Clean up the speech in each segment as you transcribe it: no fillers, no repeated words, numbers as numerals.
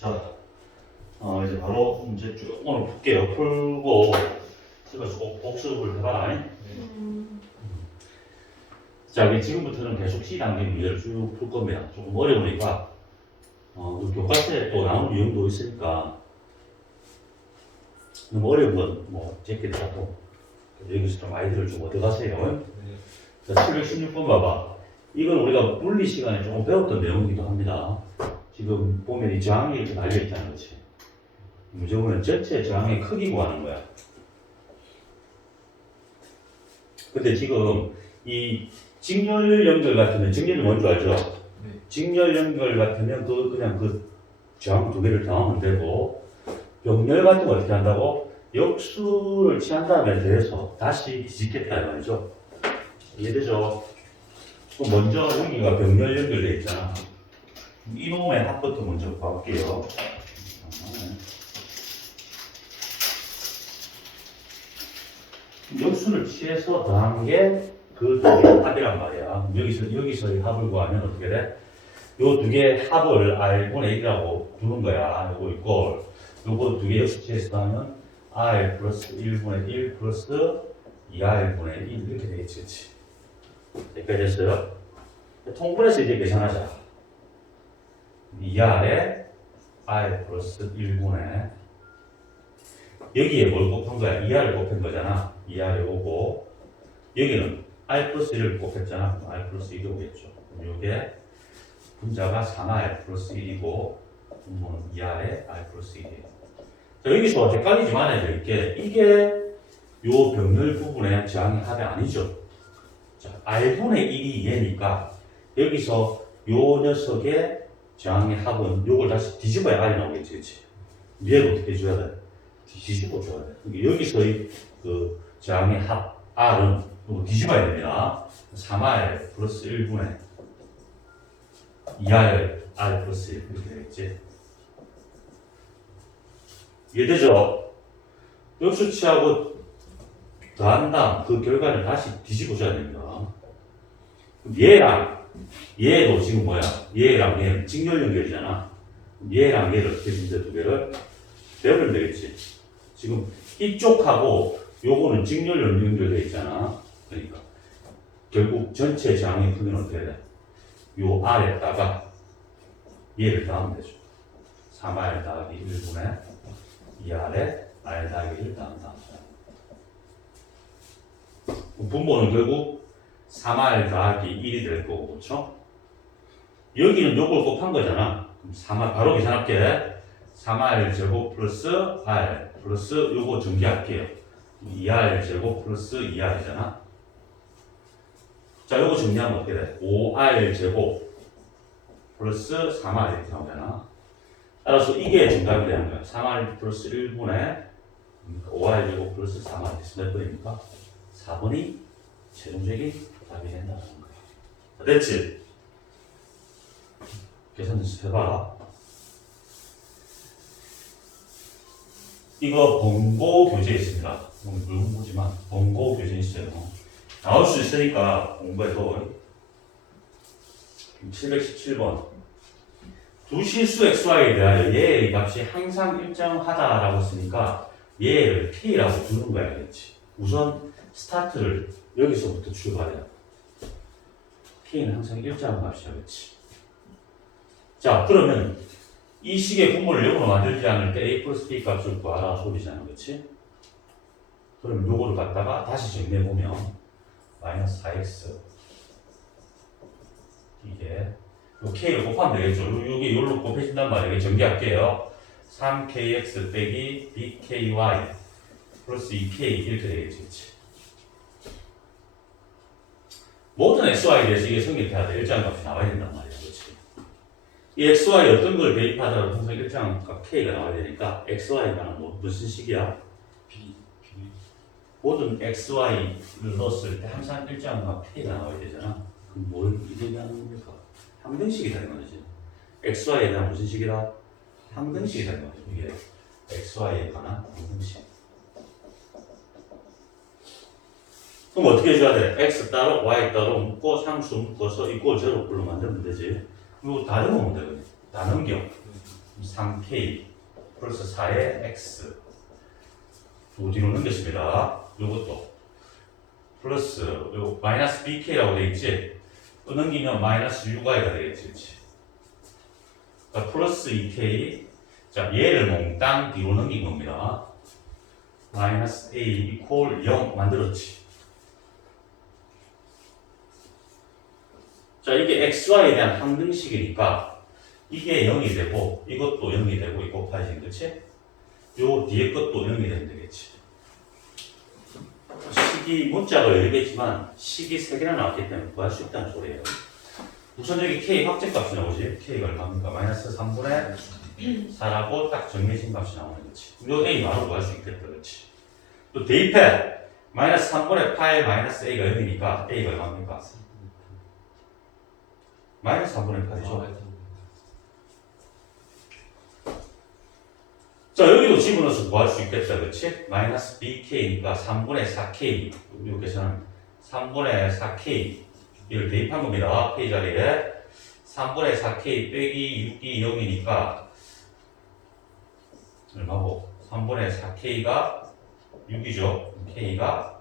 자, 이제 바로 문제 쭉 오늘 풀게요. 풀고, 이거 꼭 복습을 해봐라. 자, 우리 지금부터는 계속 C단계 문제를 쭉 풀 겁니다. 조금 어려우니까, 우리 교과서에 또 나온 내용도 있으니까, 너무 어려운 건 뭐, 제끼더라도, 여기서 좀 아이디어를 좀 얻어가세요. 자, 716번 봐봐. 이건 우리가 물리 시간에 조금 배웠던 내용이기도 합니다. 지금 보면 이 저항이 이렇게 달려있잖아, 그렇지? 무조건 전체 저항의 크기 구하는 거야. 근데 지금 이 직렬 연결 같으면, 직렬이 뭔지 알죠? 네. 직렬 연결 같으면 그냥 그 저항 두 개를 더하면 되고, 병렬 같은 거 어떻게 한다고? 역수를 취한 다음에 대해서 다시 뒤집겠다, 이 말이죠? 이해되죠? 그럼 먼저 여기가 병렬 연결되어 있잖아. 이놈의 합부터 먼저 봐볼게요. 역수를 취해서 더한 게 그 두 개의 합이란 말이야. 여기서의 합을 구하면 어떻게 돼? 요 두 개의 합을 R분의 1이라고 두는 거야. 요거 있고, 요거 두 개 역수 취해서 더하면 R 플러스 1분의 1 플러스 2R분의 1 이렇게 되겠지, 그치? 여기까지 됐어요? 통분해서 이제 계산하자. 2R에 R 플러스 1분의 여기에 뭘 곱한 거야? 2R을 곱한 거잖아. 2R에 오고 여기는 R 플러스 1을 곱했잖아. R 플러스 1이 오겠죠. 그럼 이게 분자가 3R 플러스 1이고 분모는 2R에 R 플러스 1이에요. 자, 여기서 헷갈리지 말아야 될 게 이게 요 병렬 부분의 저항의 합이 아니죠. 자, R분의 1이 얘니까 여기서 요 녀석의 저항의 합은 요걸 다시 뒤집어야 R이 나오겠지, 그치? 위에를 어떻게 줘야 돼? 뒤집어 줘야 돼. 그러니까 여기서의 그 저항의 합, R은 또 뒤집어야 됩니다. 3R 플러스 1분의 2R, R 플러스 1 이렇게 되겠지. 이해되죠? 역수 취하고 더한 다음 그 결과를 다시 뒤집어 줘야 됩니다. 얘랑 얘도 지금 뭐야? 얘랑 얘는 직렬 연결이잖아. 얘랑 얘를 어떻게 준대? 두 개를 배우면 되겠지. 지금 이쪽하고 요거는 직렬 연결되어 있잖아. 그러니까 결국 전체 저항의 크기는 어떻게 돼? 요 R에다가 얘를 더하면 되죠. 3R 더하기 1분의 2R에 R 더하기 1 더한다. 분모는 결국 3R 더하기 1이 될 거고, 그렇죠? 여기는 요걸 곱한 거잖아. 그럼 3R 바로 계산할게. 3R 제곱 플러스 R 플러스 요거 전개할게요. 2R 제곱 플러스 2R이잖아. 자, 요거 정리하면 어떻게 돼? 5R 제곱 플러스 3R 이렇게 나오잖아. 따라서 이게 정답이 되는 거야. 3R 플러스 1분의 5R 제곱 플러스 3R 몇 번입니까? 4번이 최종적인 답이 된다는 거야. 됐지? 계산 연습해봐. 이거 번고 교재 있습니다. 오늘 물건 보지만 번고 교재 있어요. 나올 수 있으니까 공부해서 717번 두 실수 xy에 대하여 얘의 값이 항상 일정하다라고 했으니까 얘를 k라고 두는 거야, 알겠지? 우선 스타트를 여기서부터 출발해야 k는 항상 일정한 값이야, 그렇지? 자, 그러면 이 식의 분모를 0으로 만들지 않을 때 a 플러스 b 값을 구하라 소리잖아, 그렇지? 그럼 요거를 갖다가 다시 정리해보면 마이너스 4x 이게 요 k를 곱하면 되겠죠. 요게 요로 곱해진단 말이에요. 정리할게요. 3kx 빼기 bky 플러스 2k 이렇게 되겠지, 그렇지? 모든 xy에 대해서 이게 성립해야 돼. 일정값이 나와야 된단 말이야, 그렇지? 이 xy 어떤 걸 대입하더라도 항상 일정값 k가 나와야 되니까 xy가 무슨 식이야? 모든 xy를 넣었을 때 항상 일정값 k가 나와야 되잖아. 그럼 뭘 얘기하는 겁니까? 항등식이다 이 말이지. xy에 대한 무슨 식이다? 항등식이다 이 말이지. 이게 xy에 관한 항등식. 그럼 어떻게 해줘야 돼? x 따로 y 따로 묶고 상수 묶어서 이꼴 제로 꼴로 만들면 되지. 이거 다 적으면 되거든. 다 넘겨. 3k 플러스 4의 x 두 뒤로 넘겼습니다. 요것도 플러스 요 마이너스 bk라고 되어 있지. 또 넘기면 마이너스 uy가 되겠지. 그렇지? 그러니까 플러스 2k. 자, 얘를 몽땅 뒤로 넘긴 겁니다. 마이너스 a 이퀄 0 만들었지. 자, 이게 xy에 대한 항등식이니까 이게 0이 되고 이것도 0이 되고 이거 곱하지, 그렇지? 요 뒤에 것도 0이 되면 되겠지. 식이 문자가 여러 개지만 식이 3개나 나왔기 때문에 구할 수 있다는 소리예요. 우선 여기 k 확정값이 나오지. k가 얼마입니까? 마이너스 3분의 4라고 딱 정해진 값이 나오는 거지. 요 a 바로 구할 수 있겠다, 그렇지? 또 대입해. 마이너스 3분의 8 마이너스 a가 0이니까 a가 얼마입니까? 마이너스 3분의 8이죠. 자, 여기도 집어넣어서 구할 수 있겠다, 그렇지? 마이너스 bk니까 3분의 4k. 여기서는 3분의 4k. 이를 대입한 겁니다. k 자리에. 3분의 4k 빼기 6이 0이니까 얼마고? 3분의 4k가 6이죠. k가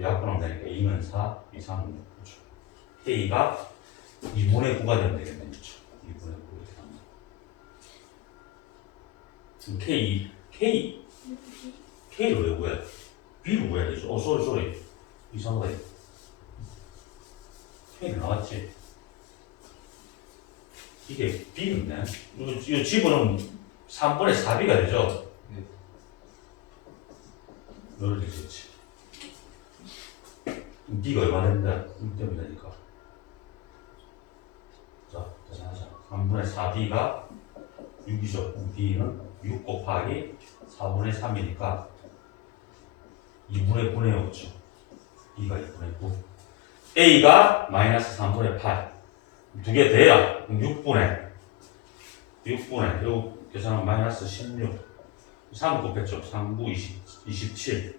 약분하면 되니까 2는 4, 2, 3은 6. 그렇죠. k가 2분의 9가 되면 되겠네요. 그렇죠. 2분의 9 이렇게 합니다. K를 왜 구해? B를 구해야 되죠. 쏘리. 이상하다. K는 나왔지? 이게 B였네. 이 집어넣으면 3분의 4B가 되죠? 네. 너를 되겠지. B가 얼마 된다? 6 때문에 되니까. 자, 계산하자. 3분의 4B가 6이죠. B는 6 곱하기 4분의 3이니까 2분의 9네요. 그렇죠? B가 2분의 9. A가 마이너스 3분의 8. 두 개 돼야 6분의 요 계산하면 마이너스 16. 3 곱했죠. 3, 9, 27.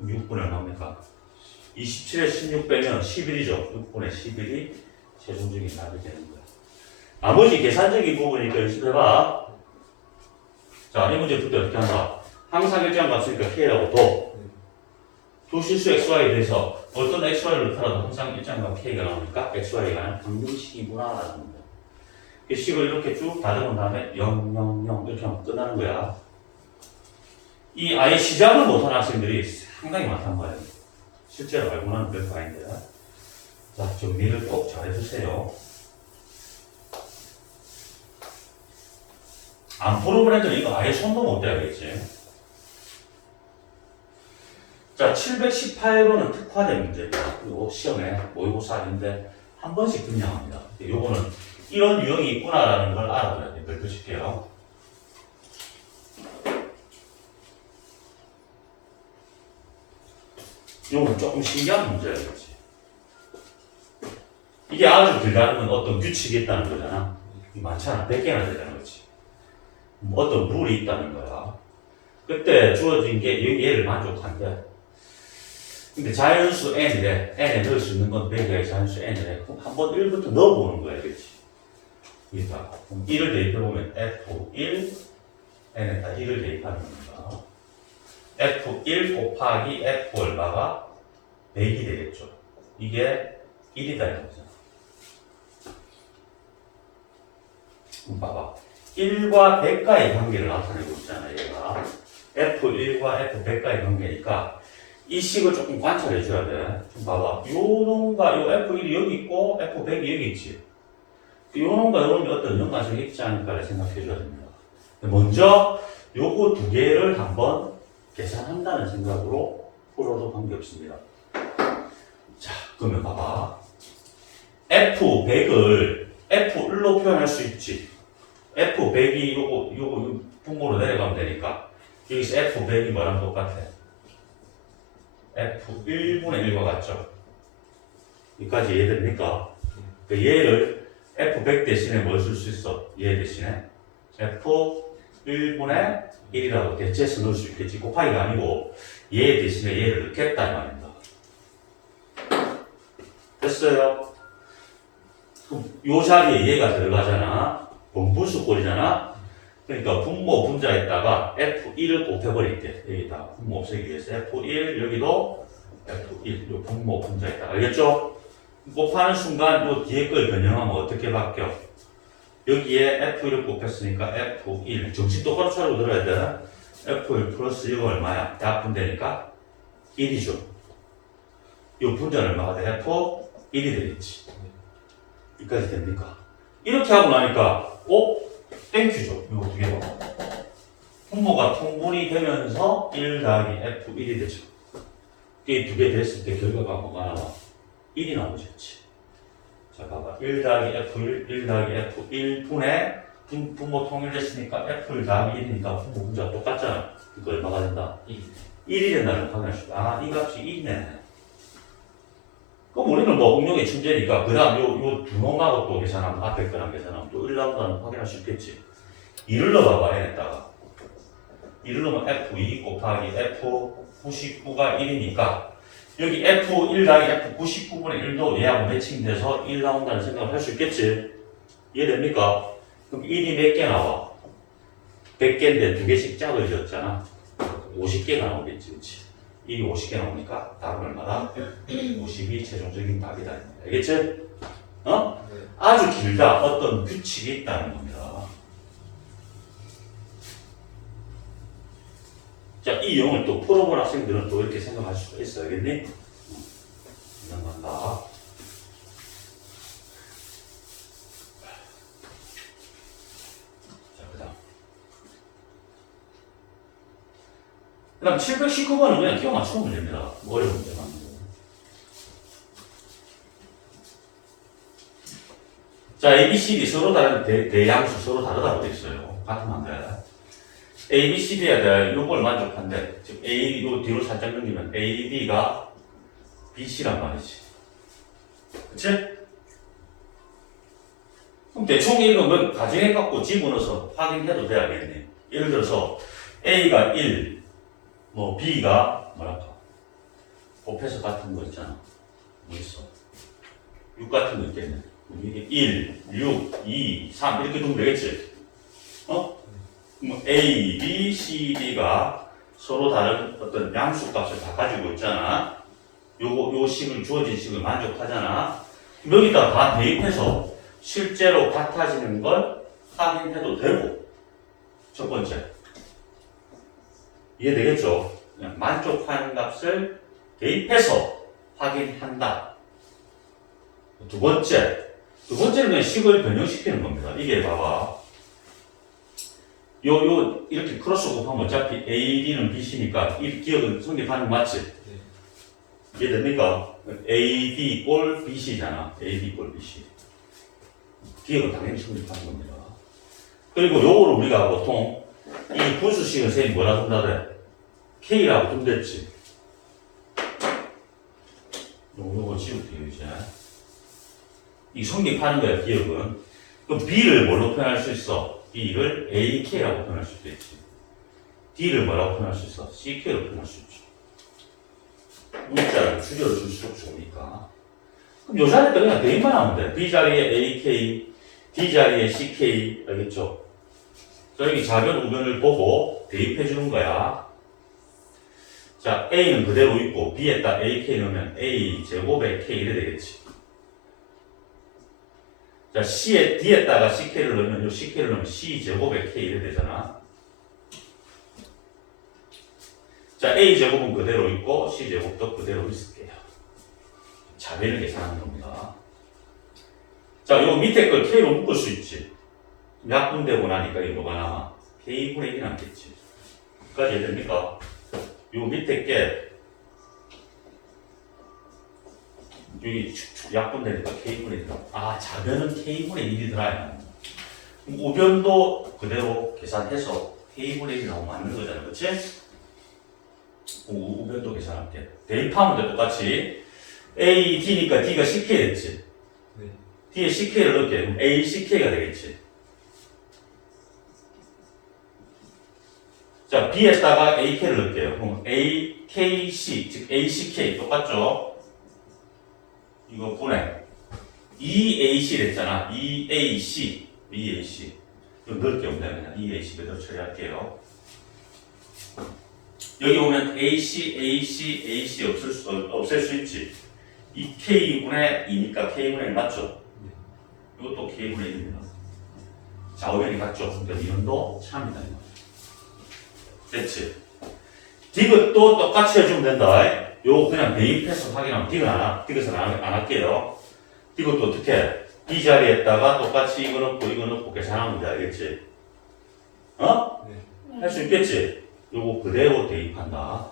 6분의 얼마입니까? 27에 16 빼면 11이죠. 6분의 11이 최종적인 답이 되는 거야. 나머지 계산적인 부분이니까 열심히 해봐. 자, 이 문제 풀 때 어떻게 한다? 항상 일정 값이니까 k라고 두 실수 xy에 대해서 어떤 xy를 나타나도 항상 일정 값 k가 나오니까 xy가 방정식이구나 라는 겁니다. 이 식을 이렇게 쭉 다듬은 다음에 0, 0, 0 이렇게 하면 끝나는 거야. 이 아예 시작을 못하는 학생들이 상당히 많단 말이에요. 실제로 알고 나면 별거 아닌데. 자, 정리를 꼭 잘 해주세요. 안 풀어본 애들은 이거 아예 손도 못 대야겠지. 자, 718번은 특화된 문제입니다. 이거 시험에 모의고사 아닌데 한 번씩 등장합니다. 요거는 이런 유형이 있구나라는 걸 알아둬야 돼요. 별표 칠게요. 요건 조금 신기한 문제였지. 이게 아주 길다는 건 어떤 규칙이 있다는 거잖아. 많잖아. 100개나 되잖아. 그렇지. 어떤 룰이 있다는 거야. 그때 주어진 게 얘를 만족한대. 근데 자연수 n이래. n에 넣을 수 있는 건 100개의 자연수 n이래. 그럼 한번 1부터 넣어보는 거야. 그렇지. 여기다. 그럼 1을 대입해보면 f1, n에다 1을 대입하는 겁니다. f1 곱하기 f 얼마가 100이 되겠죠. 이게 1이다 이거잖아. 그럼 봐봐. 1과 100가의 관계를 나타내고 있잖아, 얘가. f1과 f100가의 관계니까 이 식을 조금 관찰해 줘야 돼. 좀 봐봐. 요 놈과 요 f1이 여기 있고 f100이 여기 있지. 요 놈과 요 놈이 어떤 연관성이 있지 않을까를 생각해 줘야 됩니다. 먼저 요거 두 개를 한번 계산한다는 생각으로 풀어도 관계없습니다. 자, 그러면 봐봐. f100을 f1로 표현할 수 있지. f100이 요거 분모로 내려가면 되니까 여기서 f100이 뭐랑 똑같아? f1분의 1과 같죠? 여기까지 이해됩니까? 얘를 f100 대신에 뭘 쓸 수 있어? 얘 대신에 f1분의 1이라고 대체해서 넣을 수 있겠지. 곱하기가 아니고 얘 대신에 얘를 넣겠다 이 말입니다. 됐어요? 그럼 요 자리에 얘가 들어가잖아. 분수꼴이잖아. 그러니까 분모 분자에다가 F1을 곱해버릴게. 여기다 분모 없애기 위해서 F1 여기도 F1 요 분모 분자에다가 알겠죠? 곱하는 순간 요 뒤에 걸 변형하면 어떻게 바뀌어? 여기에 F1을 곱했으니까 F1 정신 똑바로 차리고 들어야 돼. F1 플러스 이거 얼마야? 약분되니까 1이죠. 요 분자는 얼마가 돼? F1이 되겠지. 여기까지 됩니까? 이렇게 하고 나니까 땡큐죠. 이거 어떻게 봐? 분모가 통분이 되면서 1 더하기 F1이 되죠. 이게 두 개 됐을 때 결과가 뭐가 나와? 1이 나오겠지. 자, 봐봐. 1 더하기 F1, 1 더하기 F1 분의 분모 통일됐으니까 F1 더하기 1이니까 분모 분자가 똑같잖아. 이거 얼마가 된다? 1이 된다는 걸 확인할 수 있다. 아, 이 값이 1이네. 그럼 우리는 뭐 응용의 천재니까 그 다음 요 두 놈하고 또 계산하면 앞에 거랑 계산하면 또 1 나온다는 걸 확인할 수 있겠지. 2를 넣어봐봐 n에다가 2를 넣으면 F2 곱하기 F99가 1이니까 여기 F1 더하기 F99분의 1도 얘하고 매칭돼서 1 나온다는 생각을 할 수 있겠지. 이해됩니까? 그럼 1이 몇 개 나와? 100개인데 두 개씩 짝을 지었잖아. 50개가 나오겠지, 그치? 1이 50개 나오니까 답은 얼마다? 50이 최종적인 답이다. 알겠지? 어? 네. 아주 길다. 어떤 규칙이 있다는 겁니다. 자, 이 용을 또 풀어본 학생들은 또 이렇게 생각할 수가 있어. 알겠니? 넘어간다. 그 다음 719번은 그냥 기억 맞추면 됩니다. 뭐 어려운 문제가 아니고. 자, A, B, C, D 서로 다른 대양수 서로 다르다고 돼 있어요. 같으면 안 돼. A, B, C, D에 대해 요걸 만족한대. 즉 A, 요 뒤로 살짝 넘기면 A, B가 B, C란 말이지. 그치? 그럼 대충 읽으면 가정해 갖고 집어넣어서 확인해도 돼야겠네. 예를 들어서 A가 1, 뭐 B가 뭐랄까 곱해서 같은 거 있잖아. 뭐 있어? 6 같은 거 있겠네. 이게 1, 6, 2, 3 이렇게 두면 되겠지? 그럼 A, B, C, D가 서로 다른 어떤 양수값을 다 가지고 있잖아. 요 식을 주어진 식을 만족하잖아. 여기다 다 대입해서 실제로 같아지는 걸 확인해도 되고. 첫 번째. 이해되겠죠? 그냥 만족하는 값을 대입해서 확인한다. 두 번째는 그냥 식을 변형시키는 겁니다. 이게 봐봐. 이렇게 크로스 곱하면 어차피 A, D는 BC니까 이 기억은 성립하는 거 맞지? 네. 이해됩니까? A, D 꼴 BC잖아. A, D 꼴 BC. 기억은 당연히 성립하는 겁니다. 그리고 요거를 우리가 보통 이 분수식은 선생님이 뭐라 준다 그래? K라고 준댔지. 요거 지울게요, 이제. 이 성립하는 거야, 기억은. 그럼 B를 뭘로 표현할 수 있어? B를 AK라고 표현할 수 있겠지. D를 뭐라고 표현할 수 있어? CK로 표현할 수 있지. 문자를 줄여를 줄수록 좋으니까. 그럼 요 자리에 그냥 대입만 하면 돼. B 자리에 AK, D 자리에 CK, 알겠죠? 자, 여기 좌변, 우변을 보고 대입해 주는 거야. 자, A는 그대로 있고 B에다 AK 넣으면 A 제곱에 K 이래 되겠지. 자, D에다가 CK를 넣으면 요 CK를 넣으면 C 제곱에 K 이래 되잖아. 자, A 제곱은 그대로 있고 C 제곱도 그대로 있을게요. 자변을 계산하는 겁니다. 자, 요 밑에 걸 K로 묶을 수 있지. 약분되고 나니까 이 뭐가 남아? K분의 1이 남겠지. 여기까지 이해됩니까? 요 밑에 게 여기 축축 약분되니까 K분의 1이 들어. 아, 자변은 K분의 1이 들어야. 우변도 그대로 계산해서 K분의 1이 나오면 맞는 거잖아. 그치? 우변도 계산할게. 대입하면 돼, 똑같이. A, D니까 D가 CK 됐지? 네. D에 CK를 넣을게. 그럼 A, CK가 되겠지. 자, B에다가 AK를 넣을게요. 그럼 AKC, 즉 ACK 똑같죠? 이거 분해. EAC 됐잖아. EAC. 좀 넓게 없네. 그냥 이 AC 그대로 처리할게요. 여기 보면 AC 없앨 수 있지. 이 K분의 2니까 K분의 1 맞죠? 이것도 K분의 1입니다. 좌우변이 같죠? 그러니까 이런도 참이다. 됐지? 디귿 또 똑같이 해주면 된다. 요 그냥 대입해서 확인하면 디귿은 안 할게요. 디귿도 어떻게? 이 자리에다가 똑같이 이거 넣고 계산하면 돼. 알겠지? 어? 네. 할 수 있겠지? 요거 그대로 대입한다.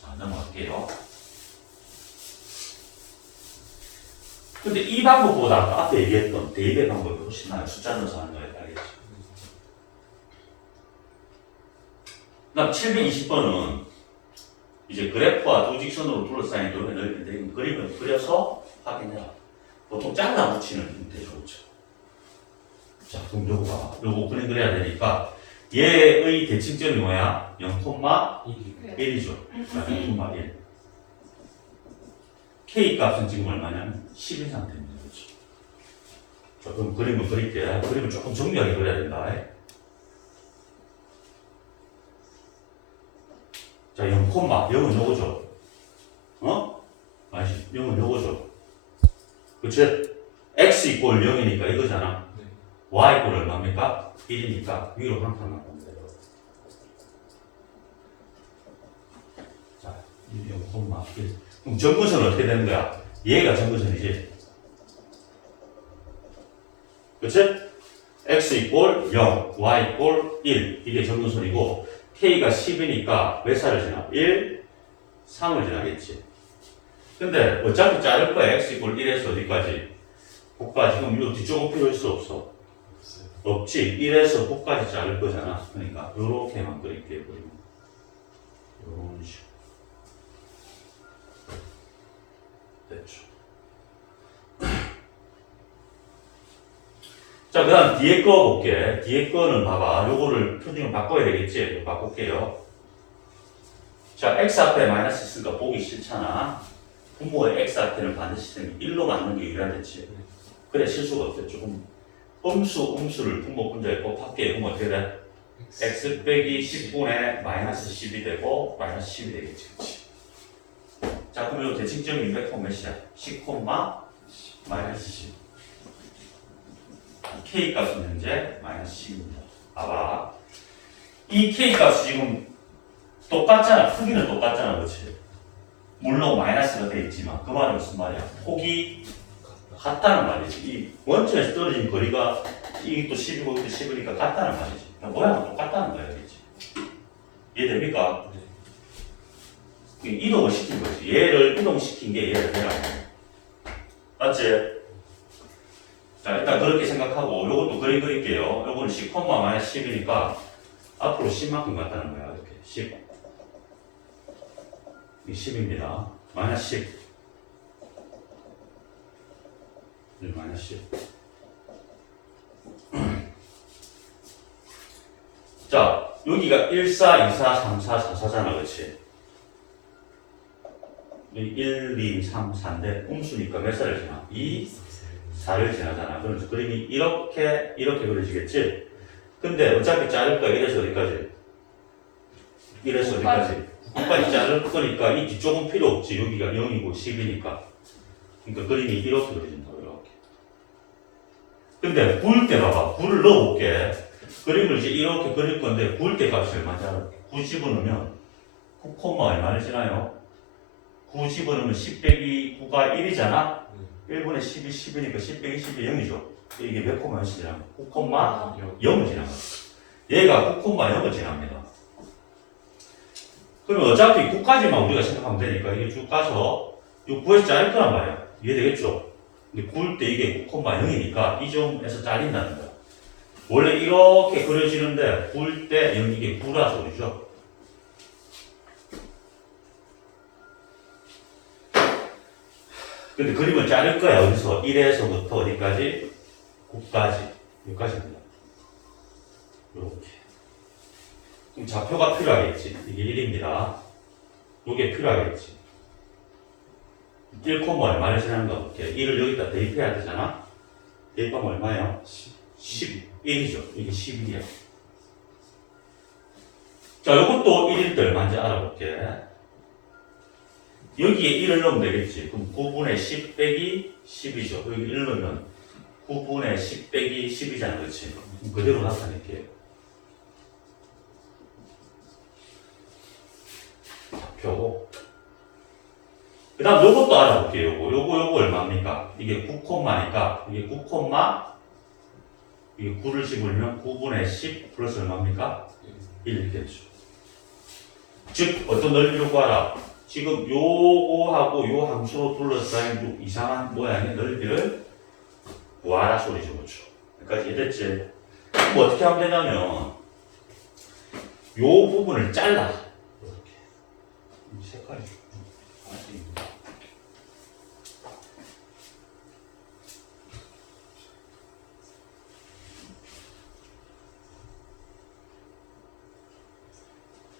자, 넘어갈게요. 근데 이 방법보다 아까 앞에 얘기했던 대입의 방법이 훨씬 나아요. 숫자 넣어서 하는 거에 알겠지? 그다음 720번은 이제 그래프와 두 직선으로 둘러싸인 도면을 넓힌데 그림을 그려서 확인해라. 보통 잘라 붙이는 형태 좋죠. 자, 그럼 요거 그림 그려야 되니까 얘의 대칭점이 뭐야? 0,1이죠. 0,1. K 값은 지금 얼마냐면 10인 상태입니다. 그렇죠? 자, 그럼 그림을 그릴게요. 그림을 조금 정교하게 그려야 된다. 자, 0,0은 요거죠. 어? 아니지, 0은 요거죠. 그치? x 이꼴 0이니까 이거잖아. 네. y 이꼴 얼마입니까? 1이니까 위로 한 칸만 보면 돼요. 자, 0,1. 그럼 점근선은 어떻게 되는 거야? 얘가 점근선이지. 그치? x 이꼴 0, y 이꼴 1. 이게 점근선이고 k가 10이니까 몇 살을 지나? 1, 3을 지나겠지. 근데 어차피 자를 거야. x 이꼴 1에서 어디까지? 9까지. 그럼 이거 뒤쪽은 필요 있어 없어? 없지. 1에서 9까지 자를 거잖아. 그러니까 요렇게만 그릴게요. 요런 식으로. 됐죠. 자, 그 다음 뒤에 거 볼게. 뒤에 거는 봐봐. 요거를 표준을 바꿔야 되겠지? 바꿀게요. 자, x 앞에 마이너스 있으니까 보기 싫잖아. 분모의 x 앞에는 반드시 1로 맞는 게 유리하겠지. 그래, 실수가 없겠죠. 음수를 분모 분자에 곱할게. 그럼 어떻게 돼? x 빼기 10분의 마이너스 10이 되고 마이너스 10이 되겠지. 그치? 자, 그럼 요 대칭점이 200콤 몇이야? 10, 마이너스 10. K 값은 현재 마이너스 10입니다. 봐봐. 이 K 값이 지금 똑같잖아. 크기는 똑같잖아. 그렇지? 물론 마이너스가 돼 있지만 그 말은 무슨 말이야? 폭이 같다는 말이지. 이 원점에서 떨어진 거리가 이게 또 10이고 이것도 10이니까 같다는 말이지. 그러니까 모양은 똑같다는 거야. 그렇지? 이해됩니까? 이동을 시킨 거지. 얘를 이동시킨 게 얘를 해라고. 맞지? 자, 일단 그렇게 생각하고 요것도 그림 그릴게요. 요거는 10, 마이너스 10이니까 앞으로 10만큼 같다는 거야. 이렇게 10. 이 10입니다. 마이너스 10. 마이너스 10. 자, 여기가 1, 4, 2, 4, 3, 4, 4, 4잖아. 그렇지? 1, 2, 3, 4인데 음수니까 몇 살을 지나? 2, 4를 지나잖아. 그래서 그림이 이렇게 그려지겠지? 근데 어차피 자를 거야. 이래서 어디까지? 이래서 어디까지? 9까지 자를 거니까 이 뒤쪽은 필요 없지. 여기가 0이고 10이니까. 그러니까 그림이 이렇게 그려진다. 이렇게. 근데 구울 때 봐봐. 구를 넣어볼게. 그림을 이제 이렇게 그릴 건데 구울 때 값이 얼마인지 알아? 9 집어넣으면 9, 얼마를 지나요? 9 집어넣으면 10 빼기 9가 1이잖아? 1분의 10이 10이니까 10 빼기 10이 0이죠. 이게 몇 콤마 몇이 지나면 9, 0을 지나가. 얘가 9, 0을 지납니다. 그러면 어차피 9까지만 우리가 생각하면 되니까 이게 쭉 가서 이 9에서 자를 거란 말이야. 이해되겠죠? 근데 구울 때 이게 9, 0이니까 이 점에서 잘린다는 거야. 원래 이렇게 그려지는데 구울 때 이게 9라서 그러죠. 근데 그림을 자를 거야. 어디서? 1에서부터 어디까지? 9까지. 여기까지입니다. 이렇게. 그럼 좌표가 필요하겠지. 이게 1입니다. 이게 필요하겠지. 1, 얼마를 지나는가 볼게. 1을 여기다 대입해야 되잖아. 대입하면 얼마예요? 10. 1이죠. 이게 11이야. 자, 요것도 1일 때 얼마인지 알아볼게. 여기에 1을 넣으면 되겠지. 그럼 9분의 10 빼기 10이죠. 여기 1 넣으면 9분의 10 빼기 10이잖아. 그렇지? 그대로 나타낼게요. 표고. 그 다음 요것도 알아볼게요. 요거 얼마입니까? 이게 9콤마니까 이게 9콤마 이게 9를 집으면 9분의 10 플러스 얼마입니까? 1 이렇겠죠. 즉 어떤 넓이를 구하라. 지금 요거하고 요 함수로 둘러싸인 이상한 모양의 넓이를 구하라 소리죠. 그렇죠? 여기까지 이해됐지? 그럼 어떻게 하면 되냐면 요 부분을 잘라. 이렇게 이 색깔이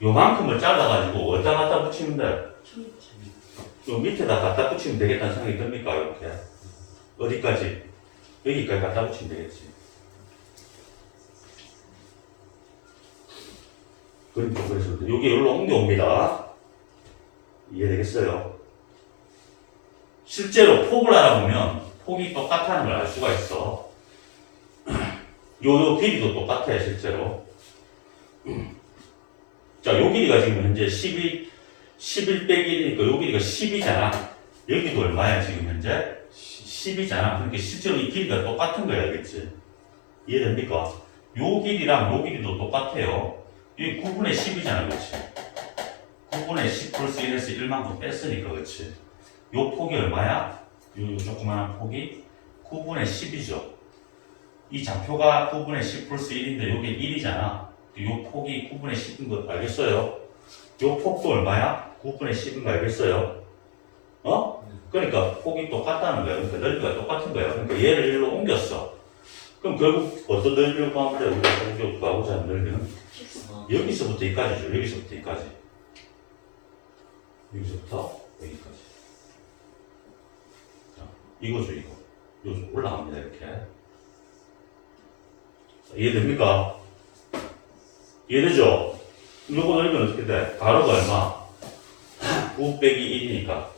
요만큼을 잘라가지고 어디다 갖다 붙이면 돼? 요 밑에다 갖다 붙이면 되겠다는 생각이 듭니까? 이렇게 어디까지? 여기까지 갖다 붙이면 되겠지. 그러니까 그래서 여기 여기로 옮겨옵니다. 이해되겠어요? 실제로 폭을 알아보면 폭이 똑같다는 걸 알 수가 있어. 요 길이도 똑같아요, 실제로. 자, 요 길이가 지금 현재 11 빼기 1이니까 요 길이가 10이잖아. 여기도 얼마야, 지금 현재? 10이잖아. 그러니까 실제로 이 길이가 똑같은 거야, 알겠지? 이해됩니까? 요 길이랑 요 길이도 똑같아요. 이게 9분의 10이잖아, 그렇지? 9분의 10 플러스 1에서 1만큼 뺐으니까, 그렇지? 요 폭이 얼마야? 요 조그마한 폭이 9분의 10이죠. 이 좌표가 9분의 10 플러스 1인데 요게 1이잖아. 요 폭이 9분의 10인 거 알겠어요? 요 폭도 얼마야? 9분의 10인 거 알겠어요? 그러니까 폭이 똑같다는 거야. 그러니까 넓이가 똑같은 거야. 그러니까 얘를 일로 옮겼어. 그럼 결국 어떤 넓이를 구하면 돼? 우리가 구하고자 하는 넓이는 여기서부터 여기까지죠. 여기서부터 여기까지. 여기서부터 여기까지. 자, 이거죠, 이거. 요즘 올라갑니다, 이렇게. 이해됩니까? 이해되죠? 요거 넓이는 어떻게 돼? 가로가 얼마? 9 빼기 1이니까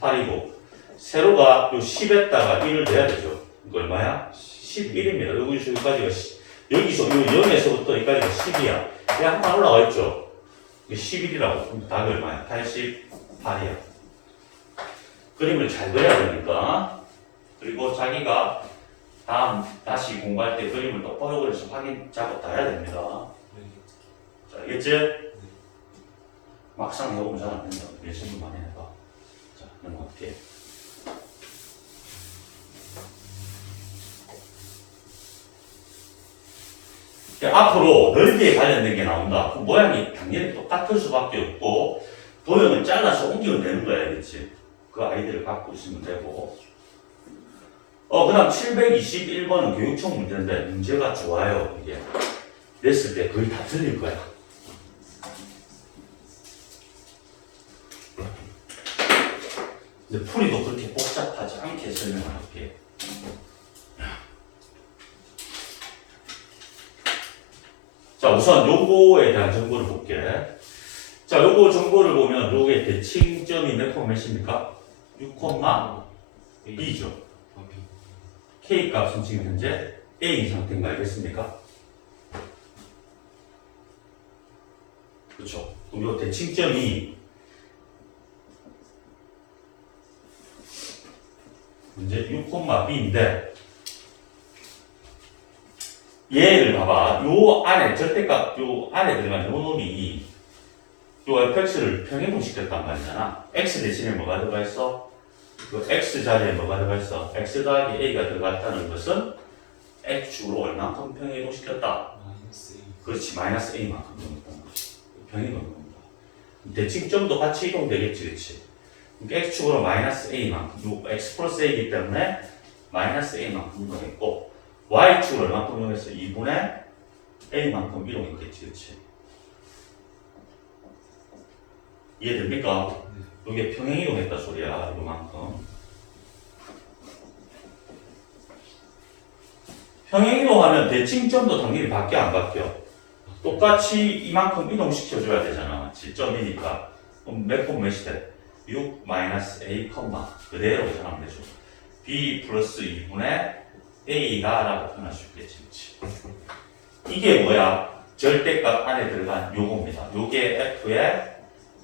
8이고 세로가 요 10에다가 1을 내야 되죠. 이거 얼마야? 11입니다. 여기까지가 여기서 요 0에서부터 여기까지가 10이야. 그냥 한번 올라와 있죠. 이게 11이라고. 그럼 답이 얼마야? 88이야. 그림을 잘 그려야 되니까. 그리고 자기가 다시 공부할 때 그림을 똑바로 그려서 확인 작업 다 해야 됩니다. 자, 알겠지? 막상 해보면 잘 안 된다. 예술만 해봐. 자, 넘어갈게. 앞으로 넓이에 관련된 게 나온다. 그럼 모양이 당연히 똑같을 수밖에 없고 도형을 잘라서 옮기면 되는 거야, 알겠지? 그 아이디를 갖고 있으면 되고. 그 다음 721번은 교육청 문제인데 문제가 좋아요. 이게 냈을 때 거의 다 틀릴 거야. 근데 풀이도 그렇게 복잡하지 않게 설명을 할게요. 자, 우선 요거에 대한 정보를 볼게. 자, 요거 정보를 보면 요게 대칭점이 몇 콤마 몇입니까? 6,B죠. K 값은 지금 현재 A인 상태인 거 알겠습니까? 그렇죠. 그럼 요 대칭점이 이제 6,B인데 얘를 봐봐. 요 안에 절대값 요 안에 들어간 요 놈이 요 fx를 평행분시켰단 말이잖아. x 대신에 뭐가 들어가 있어? 그 x 자리에 뭐가 들어가 있어? x 더하기 a가 들어갔다는 것은 x축으로 얼마큼 평행이동시켰다? 그렇지, 마이너스 a만큼 이동했다는 것이 평행이동인 겁니다. 대칭점도 같이 이동되겠지, 그렇지? 그러니까 x축으로 마이너스 a만큼, 요 x 플러스 a이기 때문에 마이너스 a만큼 이동했고 y축으로 얼마큼 이동했어? 2분의 a만큼 이동했겠지, 그렇지? 이해됩니까? 이게 평행이동했다 소리야, 이만큼. 평행이동하면 대칭점도 당연히 바뀌어 안 바뀌어? 똑같이 이만큼 이동시켜줘야 되잖아. 7점이니까. 그럼 몇 콤 몇이 돼? 6 마이너스 a 콤마 그대로 전하면 되죠. b 플러스 2분의 a가 라고 표현할 수 있겠지. 그렇지? 이게 뭐야? 절대값 안에 들어간 요겁니다. 요게 f의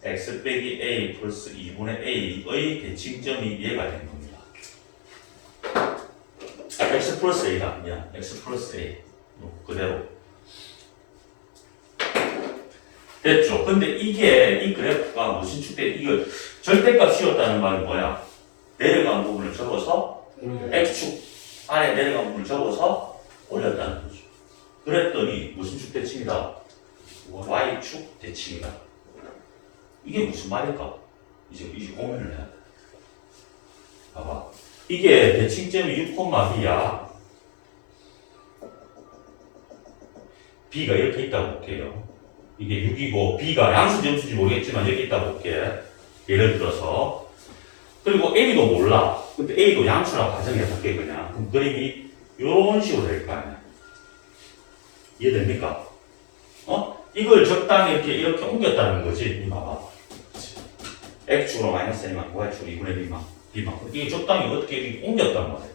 x 빼기 a 플러스 2분의 a의 대칭점이 얘가 된 겁니다. x 플러스 a가 아니야. x 플러스 a 그대로 됐죠. 근데 이게 이 그래프가 무슨 축대 이거 절대값이었다는 말은 뭐야? 내려간 부분을 접어서 x축 안에 내려간 부분을 접어서 올렸다는 거죠. 그랬더니 무슨 축 대칭이다? y축 대칭이다. 이게 무슨 말일까? 이제 고민을 해야 돼. 봐봐. 이게 대칭점이 6,b야. b가 이렇게 있다고 볼게요. 이게 6이고 b가 양수 점수인지 모르겠지만 여기 있다고 볼게. 예를 들어서. 그리고 a도 몰라. 근데 a도 양수라고 가정해 볼게 그냥. 그럼 그림이 이런 식으로 될 거 아니야. 이해됩니까? 이걸 적당히 이렇게 옮겼다는 거지. 봐봐. x축으로 마이너스 a만, y축으로 2분의 b만, b만. 이게 적당히 어떻게 이렇게 옮겼단 말이에요.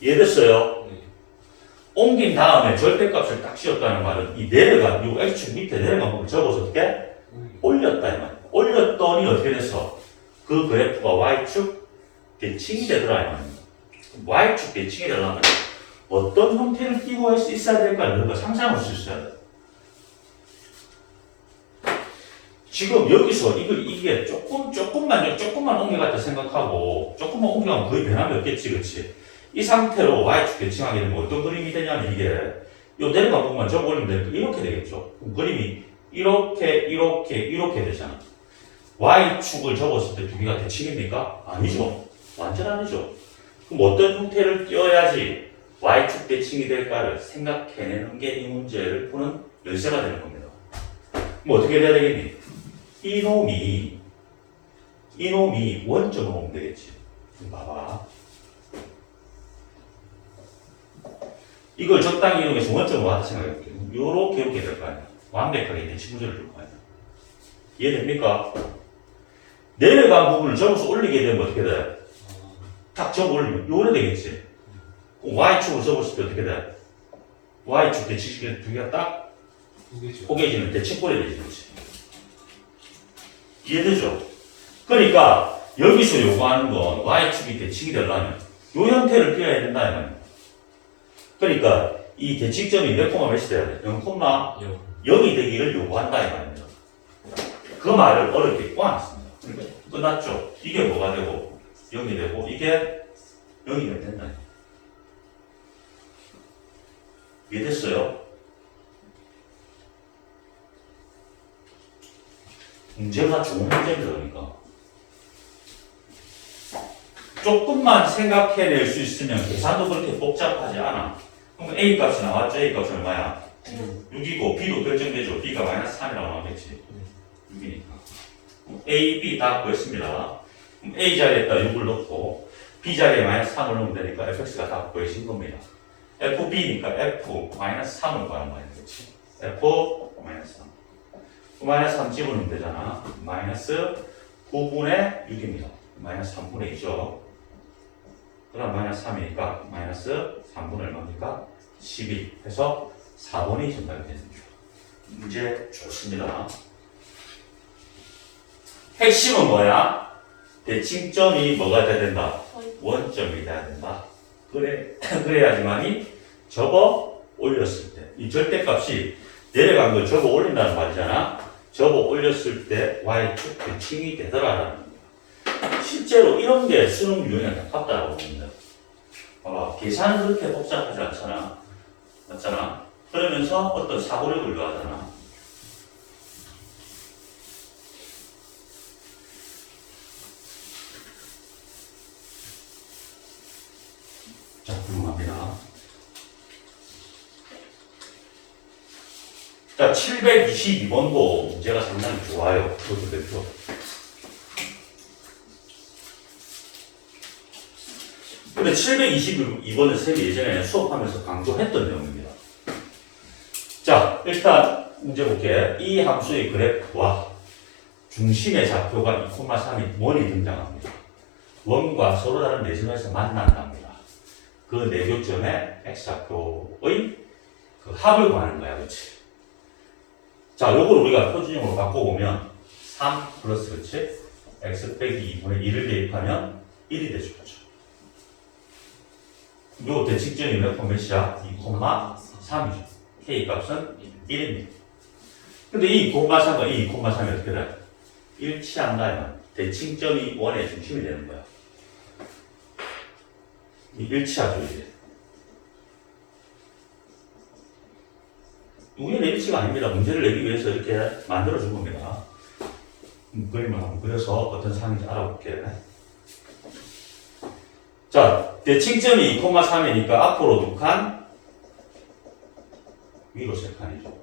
이해됐어요? 옮긴 다음에 절대값을 딱 씌웠다는 말은 이 내려간, 이 x축 밑에 내려간 부분을 접어서 어떻게? 올렸다 이 말이야. 올렸더니 어떻게 됐어? 그 그래프가 y축 대칭이 되더라 이 말입니다. y축 대칭이 되려면 어떤 형태를 띄고 할 수 있어야 될까? 이런 거 상상할 수 있어야 돼. 지금 여기서 이게 조금만 옮겨갔다 생각하고 조금만 옮겨가면 거의 변함이 없겠지, 그렇지? 이 상태로 y축 대칭하게 되면 어떤 그림이 되냐면 이게 요 내려간 부분만 접어 올리면 되니까 이렇게 되겠죠. 그럼 그림이 이렇게 되잖아. y축을 접었을 때 두 개가 대칭입니까? 아니죠. 완전 아니죠. 그럼 어떤 형태를 띄어야지 y축 대칭이 될까를 생각해내는 게 이 문제를 푸는 열쇠가 되는 겁니다. 그럼 어떻게 돼야 되겠니? 이놈이 원점으로 오면 되겠지. 봐봐. 이걸 적당히 이용해서 원점으로 하다 생각해볼게. 요렇게 될 거 아니야. 완벽하게 대칭 구조를 줄 거 아니야. 이해됩니까? 내려간 부분을 접어서 올리게 되면 어떻게 돼? 딱 접어 올리면 요래 되겠지. y축으로 접었을 때 어떻게 돼? y축 대칭시키는 두 개가 딱 포개지는 대칭꼴이 되지. 그렇지? 이해되죠? 그러니까 여기서 요구하는 건 y축이 대칭이 되려면 요 형태를 띄어야 된다 이 말이야. 그러니까 이 대칭점이 몇 콤마 몇이 돼야 돼? 0,0이 되기를 요구한다 이 말입니다. 그 말을 어렵게 꼬아놨습니다. 그러니까 끝났죠? 이게 뭐가 되고 0이 되고 이게 0이면 된다. 이해됐어요? 문제가 좋은 문제입니다. 그러니까 조금만 생각해낼 수 있으면 계산도 그렇게 복잡하지 않아. 그럼 A 값이 나왔죠? A 값이 얼마야? 6이고 B도 결정되죠? B가 마이너스 3이라고 나오겠지? 6이니까 A, B 다 구했습니다. 그럼 A 자리에다 6을 넣고 B 자리에 마이너스 3을 넣으면 되니까 fx가 다 구해진 겁니다. FB니까 F 마이너스 3을 구하는 거야. 그렇지? F 마이너스 3 마이너스 3 집어넣으면 되잖아. 마이너스 9분의 6입니다. 마이너스 3분의 2죠. 그럼 마이너스 3이니까 마이너스 3분의 얼마입니까? 12 해서 4번이 정답이 되는 거죠. 문제 좋습니다. 핵심은 뭐야? 대칭점이 뭐가 돼야 된다? 원점이 돼야 된다. 그래야지만이 접어 올렸을 때 이 절대값이 내려간 걸 접어 올린다는 말이잖아. 접어 올렸을 때 y축 대칭이 되더라라는 겁니다. 실제로 이런 게 수능 유형에 가깝다고 봅니다. 봐봐, 계산은 그렇게 복잡하지 않잖아. 맞잖아. 그러면서 어떤 사고력을 요하잖아. 자, 궁금합니다. 자, 722번도 문제가 상당히 좋아요. 그것도 대표. 근데 722번은 쌤이 예전에 수업하면서 강조했던 내용입니다. 자, 일단 문제 볼게. 이 함수의 그래프와 중심의 좌표가 2,3이 원이 등장합니다. 원과 서로 다른 내점에서 만난답니다. 그 내교점의 x좌표의 그 합을 구하는 거야, 그렇지? 자, 요걸 우리가 표준형으로 바꿔보면 3 플러스, 그렇지? x 빼기 2분의 1을 대입하면 1이 되죠, 그렇죠? 요 대칭점이 몇 몇이야? 2,3이죠. k 값은 1입니다. 근데 이 2,3과 이 2,3이 어떻게 돼? 일치한다면 대칭점이 원의 중심이 되는 거야. 일치하죠, 이제. 우연의 일치가 아닙니다. 문제를 내기 위해서 이렇게 만들어준 겁니다. 그림을 한번 그려서 어떤 상황인지 알아볼게. 자, 대칭점이 2,3이니까 앞으로 두 칸, 위로 세 칸이죠.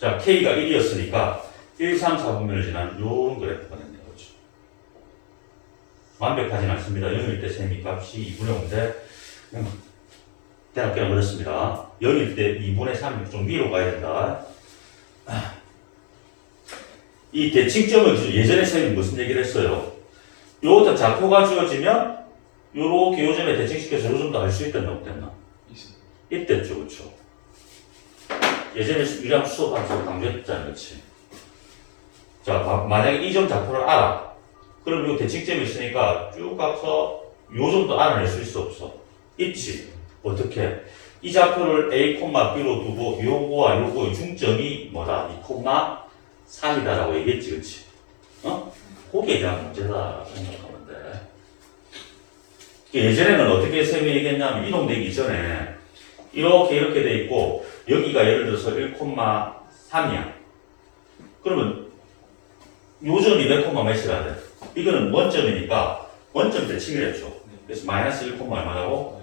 자, K가 1이었으니까 1, 3, 4분면을 지난 요런 그래프가 됐네요. 그렇죠? 완벽하진 않습니다. 0일 때 세미 값이 2분의 5인데 대략 그렇습니다. 0일 때 2분의 3이 좀 위로 가야 된다. 이 대칭점을 예전에 쌤이 무슨 얘기를 했어요? 요것도 좌표가 주어지면 요렇게 요점에 대칭시켜서 요점도 알 수 있다는 없댔나? 있댔죠, 그렇죠? 예전에 유리함 수업하면서 강조했잖아요, 그렇지? 자, 만약에 이 점 좌표를 알아. 그럼 요 대칭점이 있으니까 쭉 가서 요점도 알아낼 수 있어, 없어? 있지. 어떻게? 이 좌표를 A, B로 두고 요거와 요거의 중점이 뭐다? 2,3이다라고 얘기했지, 그렇지? 어? 거기에 대한 문제다 생각하면 돼. 예전에는 어떻게 쌤이 얘기했냐면 이동되기 전에 이렇게 돼 있고 여기가 예를 들어서 1,3이야. 그러면 요점이 몇 콤마 몇이라 돼? 이거는 원점이니까 원점 대칭이랬죠. 그래서 마이너스 1, 얼마라고?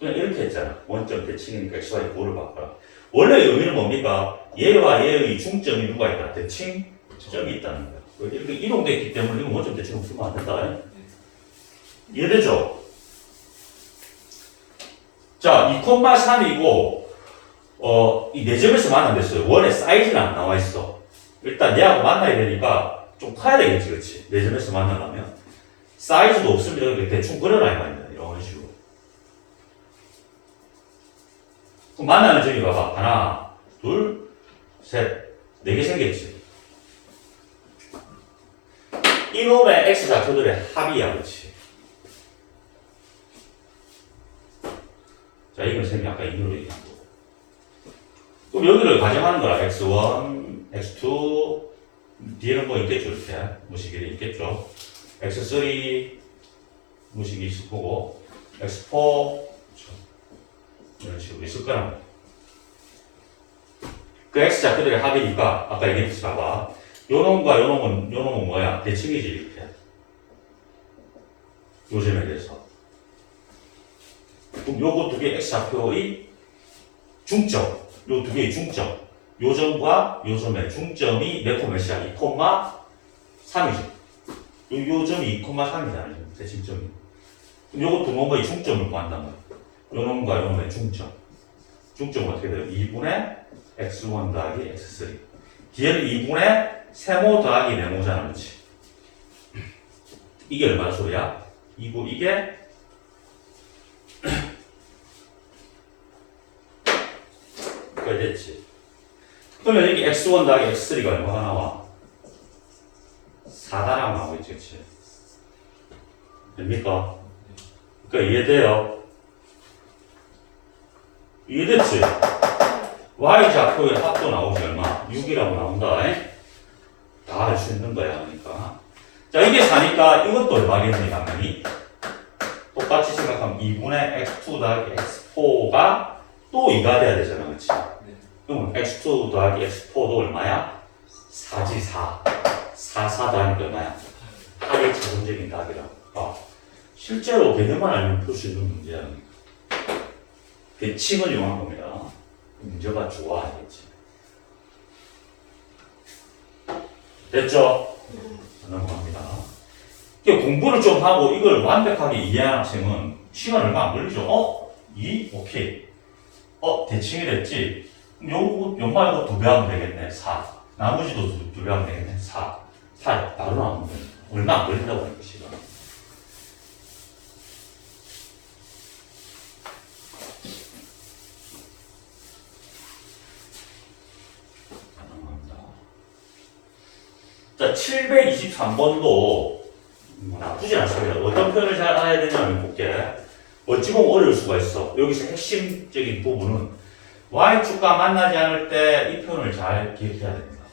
그냥 이렇게 했잖아. 원점 대칭이니까 xy 9를 바꿔라. 원래 의미는 뭡니까? 얘와 얘의 중점이 누가 있다? 대칭점이 있다는 거야. 이렇게 이동됐기 때문에 이건 원점 대칭 없으면 안 된다. 이해되죠? 자, 2,3이고 이 네 점에서 만난댔어요. 원의 사이즈는 안 나와 있어. 일단 얘하고 만나야 되니까 좀 커야 되겠지, 그렇지? 네 점에서 만나려면 사이즈도 없습니다. 이렇게 대충 그려놔야 됩니다. 이런 식으로. 그럼 만나는 점이 봐봐. 하나, 둘, 셋, 네 개 생겼지. 이놈의 x 좌표들의 합이야, 그렇지? 자, 이건 쌤이 아까 이대로 얘기한 거고. 그럼 여기를 가정하는 거라. x1, x2, 뒤에는 뭐 있겠죠, 이렇게. 무식일이 있겠죠. x3, 무식이 있을 거고, x4, 그렇죠. 이런 식으로 있을 거란 말이야. 그 x 좌표들의 합이니까, 아까 얘기했듯이 봐봐. 요놈과 요놈은 뭐야? 대칭이지, 이렇게. 요점에 대해서. 그럼 요거 두 개 x 좌표의 중점, 요 두 개의 중점, 요점과 요점의 중점이 몇 몇이야? 2,3이죠. 요점이 2,3이잖아요. 대칭점이. 그럼 요거 두 놈의 중점을 구한단 말이야. 요놈과 요놈의 중점. 중점은 어떻게 돼요? 2분의 x1 더하기 x3. 뒤에는 2분의 세모 더하기 네모잖아, 그렇지? 이게 얼마나 소리야? 이거 이게 그래 됐지. 그러면 여기 x1 더하기 x3가 얼마가 나와? 4다라고 나오겠지, 그치? 됩니까? 그러니까 이해돼요? 이해됐지? y좌표의 합도 나오지 얼마? 6이라고 나온다. 다 알 수 있는 거야, 그러니까. 자, 이게 4니까 이것도 얼마겠니, 당연히? 똑같이 생각하면 2분의 x2 더하기 x4가 또 2가 돼야 되잖아, 그치? 그럼 x2 더하기 x4도 얼마야? 4지, 4. 4 더하니까 얼마야? 8의 자동적인 답이라고. 실제로 개념만 알면 풀 수 있는 문제야, 그러니까. 대칭을 이용한 겁니다. 문제가 좋아야겠지. 됐죠? 넘어갑니다. 공부를 좀 하고 이걸 완벽하게 이해한 학생은 시간 얼마 안 걸리죠. 2? 오케이. 대칭이 됐지. 요 말고 2배 하면 되겠네. 4. 나머지도 2배 하면 되겠네. 4. 8. 바로 나오면 돼. 얼마 안 걸린다고 하는 시간. 자, 723번도 나쁘진 않습니다. 어떤 표현을 잘 알아야 되냐면 볼게. 어찌 보면 어려울 수가 있어. 여기서 핵심적인 부분은 y축과 만나지 않을 때 이 표현을 잘 기억해야 됩니다.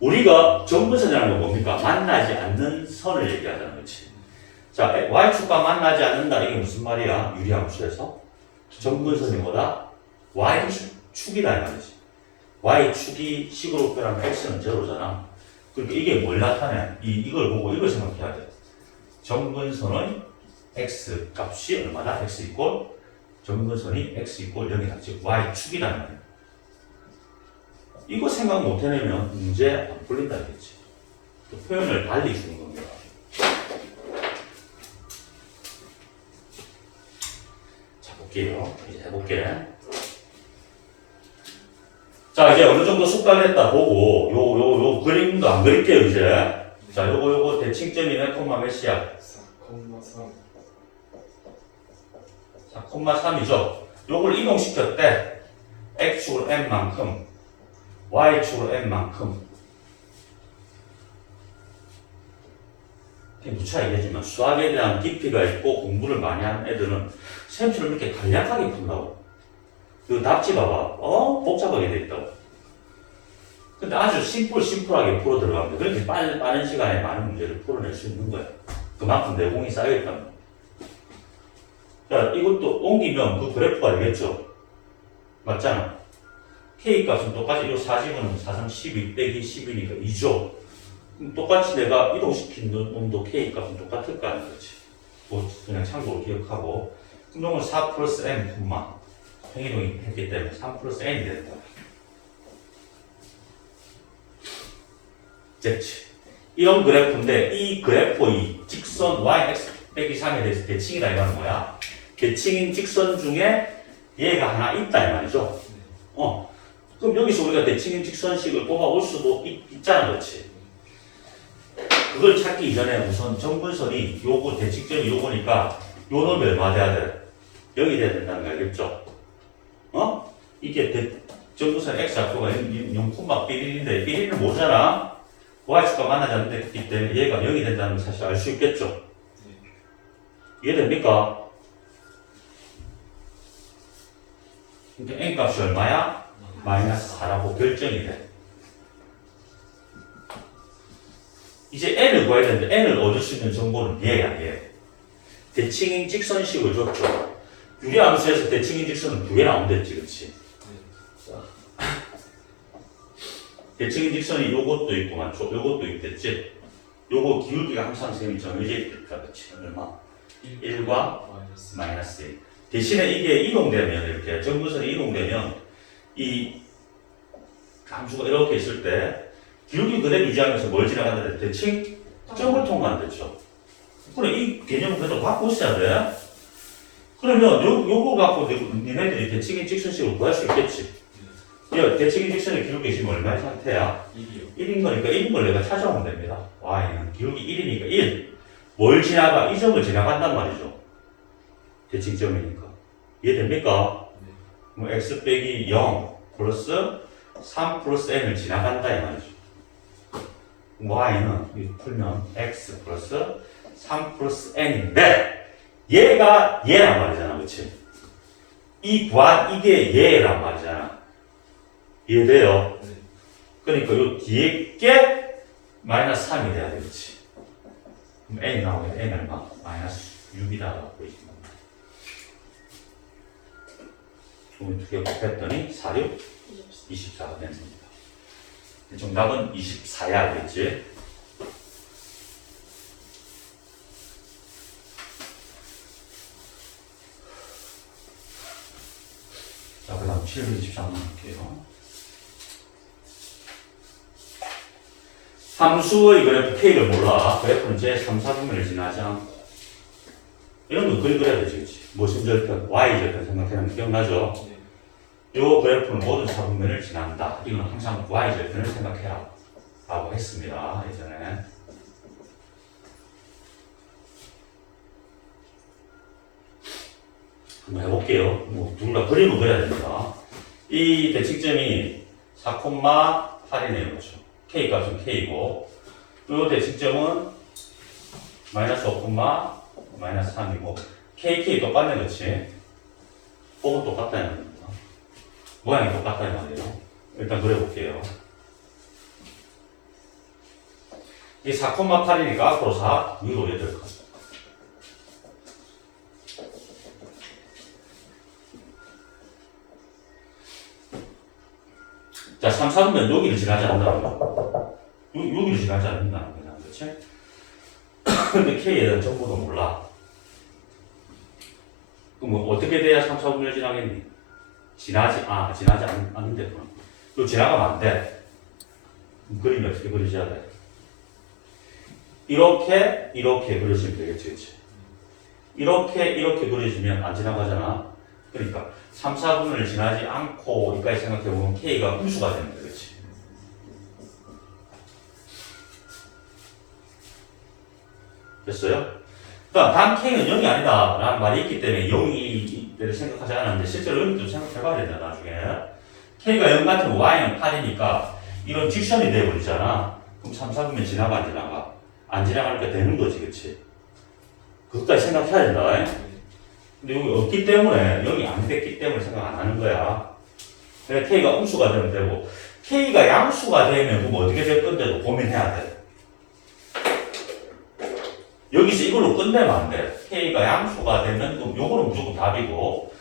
우리가 점근선이라는 건 뭡니까? 만나지 않는 선을 얘기하자는 거지. 자, y축과 만나지 않는다. 이게 무슨 말이야? 유리함수에서 점근선이 뭐다? y축이다 이 말이지. y축이 식으로 표현하면 x는 제로잖아. 그러니까 이게 뭘 나타내? 이걸 보고 이걸 생각해야 돼. 점근선의 x 값이 얼마다? x 이꼴 점근선이 x 이꼴 0이다. 즉 y축이라는 말이야. 이거 생각 못 해내면 문제 안 풀린다 이겠지. 또 표현을 달리 주는 겁니다. 자, 볼게요. 이제 해볼게. 자, 이제 어느 정도 숙달했다 보고, 요 그림도 안 그릴게요, 이제. 자, 요거 대칭점이네, 콤마 몇이야? 4,3. 4,3이죠. 요걸 이동시켰대. x축으로 n만큼, y축으로 n만큼. 무차 얘기하지만 수학에 대한 깊이가 있고 공부를 많이 하는 애들은 쌤처럼 이렇게 간략하게 푼다고. 이거 답지 봐봐. 복잡하게 돼 있다고. 근데 아주 심플하게 풀어 들어가면 돼. 그렇게 빠른 시간에 많은 문제를 풀어낼 수 있는 거야. 그만큼 내공이 쌓여있다는 거야. 자, 이것도 옮기면 그 그래프가 되겠죠. 맞잖아. K 값은 똑같이, 이 40은 4, 12 빼기 10이니까 2죠. 그럼 똑같이 내가 이동시킨 놈도 K 값은 똑같을 거 아니야, 그렇지? 뭐 그냥 참고로 기억하고. 그럼 이건 4 플러스 n, 행이동이 했기 때문에 3 플러스 n이 된다. 됐지? 이런 그래프인데 이 그래프의 직선 yx 빼기 3에 대해서 대칭이다 이 말은 뭐야? 대칭인 직선 중에 얘가 하나 있다 이 말이죠. 그럼 여기서 우리가 대칭인 직선식을 뽑아올 수도 있잖아, 그렇지? 그걸 찾기 이전에 우선 점근선이 요거 대칭점이 요거니까 요 놈이 얼마 돼야 돼? 0이 돼야 된다는 거 알겠죠? 이게 점근선 x좌표가 0,1인데 1을 모르잖아? y축과 만나지 않기 때문에 얘가 0이 된다는 걸 사실 알 수 있겠죠? 이해됩니까? 그러니까 n값이 얼마야? 마이너스 4라고 결정이 돼. 이제 n을 구해야 되는데 n을 얻을 수 있는 정보는 얘야, 얘. 대칭인 직선식을 줬죠. 유리함수에서 대칭인 직선은 2개 나온댔지, 그렇지? 대칭인 직선이 요것도 있고 많죠. 요것도 있겠지. 요거 기울기가 항상 셈이 정해져 있겠다, 그렇지? 얼마? 1과 마이너스 1. 대신에 이게 이동되면 이렇게 점근선이 이동되면 이 함수가 이렇게 있을 때 기울기 그대로 유지하면서 뭘 지나간다는데 대칭 점을 통과한댔죠. 그래 이 개념은 그래도 갖고 있어야 돼. 그러면 요거 갖고 니네들이 대칭인 직선식을 구할 수 있겠지. 야, 대칭인 직선의 기울기 지금 얼마의 상태야? 1인 거니까 1인 걸 내가 찾아오면 됩니다. y는 기울기 1이니까 1. 뭘 지나가? 이 점을 지나간단 말이죠. 대칭점이니까. 이해됩니까? 뭐 x 빼기 0 플러스 3 플러스 n을 지나간다 이 말이죠. y는 풀면 x 플러스 3 플러스 n인데 얘가 얘란 말이잖아, 그렇지? 이게 얘란 말이잖아. 이해돼요? 그러니까 요 뒤에 게 마이너스 3이 돼야 되겠지. 그럼 n 나오면 n 얼마? 마이너스 6이라고 보이시면 두 개 곱했더니 4, 6, 24가 됩니다. 정답은 24야, 그랬지? 자, 그 다음 723번 할게요. 함수의 그래프 K를 몰라. 그래프는 제 3, 4분면을 지나지 않고. 이런 건 그려야 되지, 그치? 무슨 절편? Y절편 생각해보면 기억나죠? 요 그래프는 모든 4분면을 지난다. 이건 항상 Y절편을 생각해라. 라고 했습니다, 예전에. 한번 해볼게요. 뭐, 둘 다 그림을 그려야 됩니다. 이 대칭점이 4,8이네요. 그렇죠? K 값은 K고, 이 대칭점은 마이너스 5, 마이너스 3이고, KK 똑같네, 그렇지? 폭은 똑같다는 겁니다. 모양이 똑같다는 말이에요. 일단 그려볼게요. 이 4,8이니까 앞으로 4, 위로 8칸. 자, 3, 4분면 여기를 지나지 않는다고요. 여기를 지나지 않는다는 거야. 그렇지? 근데 K에 대한 정보도 몰라. 그럼 뭐 어떻게 돼야 3, 4분면을 지나겠니? 지나지 않는데. 또 지나가면 안 돼. 그림이 어떻게 그려져야 돼? 이렇게 그려지면 되겠지, 그렇지? 이렇게 그려지면 안 지나가잖아. 그러니까 3, 4분면을 지나지 않고 여기까지 생각해보면 K가 음수가 되는 거야, 그렇지? 됐어요? 그러니까 단 K는 0이 아니다 라는 말이 있기 때문에 0이를 생각하지 않았는데 실제로 0이 좀 생각해봐야 된다, 나중에. K가 0 같으면 Y는 8이니까 이런 직선이 돼버리잖아. 그럼 3, 4분면 지나가 안 지나가? 안 지나가니까 되는 거지, 그치? 그것까지 생각해야 된다. 근데 여기 없기 때문에 0이 안 됐기 때문에 생각 안 하는 거야. 그러니까 K가 음수가 되면 되고 K가 양수가 되면 그럼 어떻게 될 건데도 고민해야 돼. 여기서 이걸로 끝내면 안 돼. K가 양수가 되면 그럼 요거는 무조건 답이고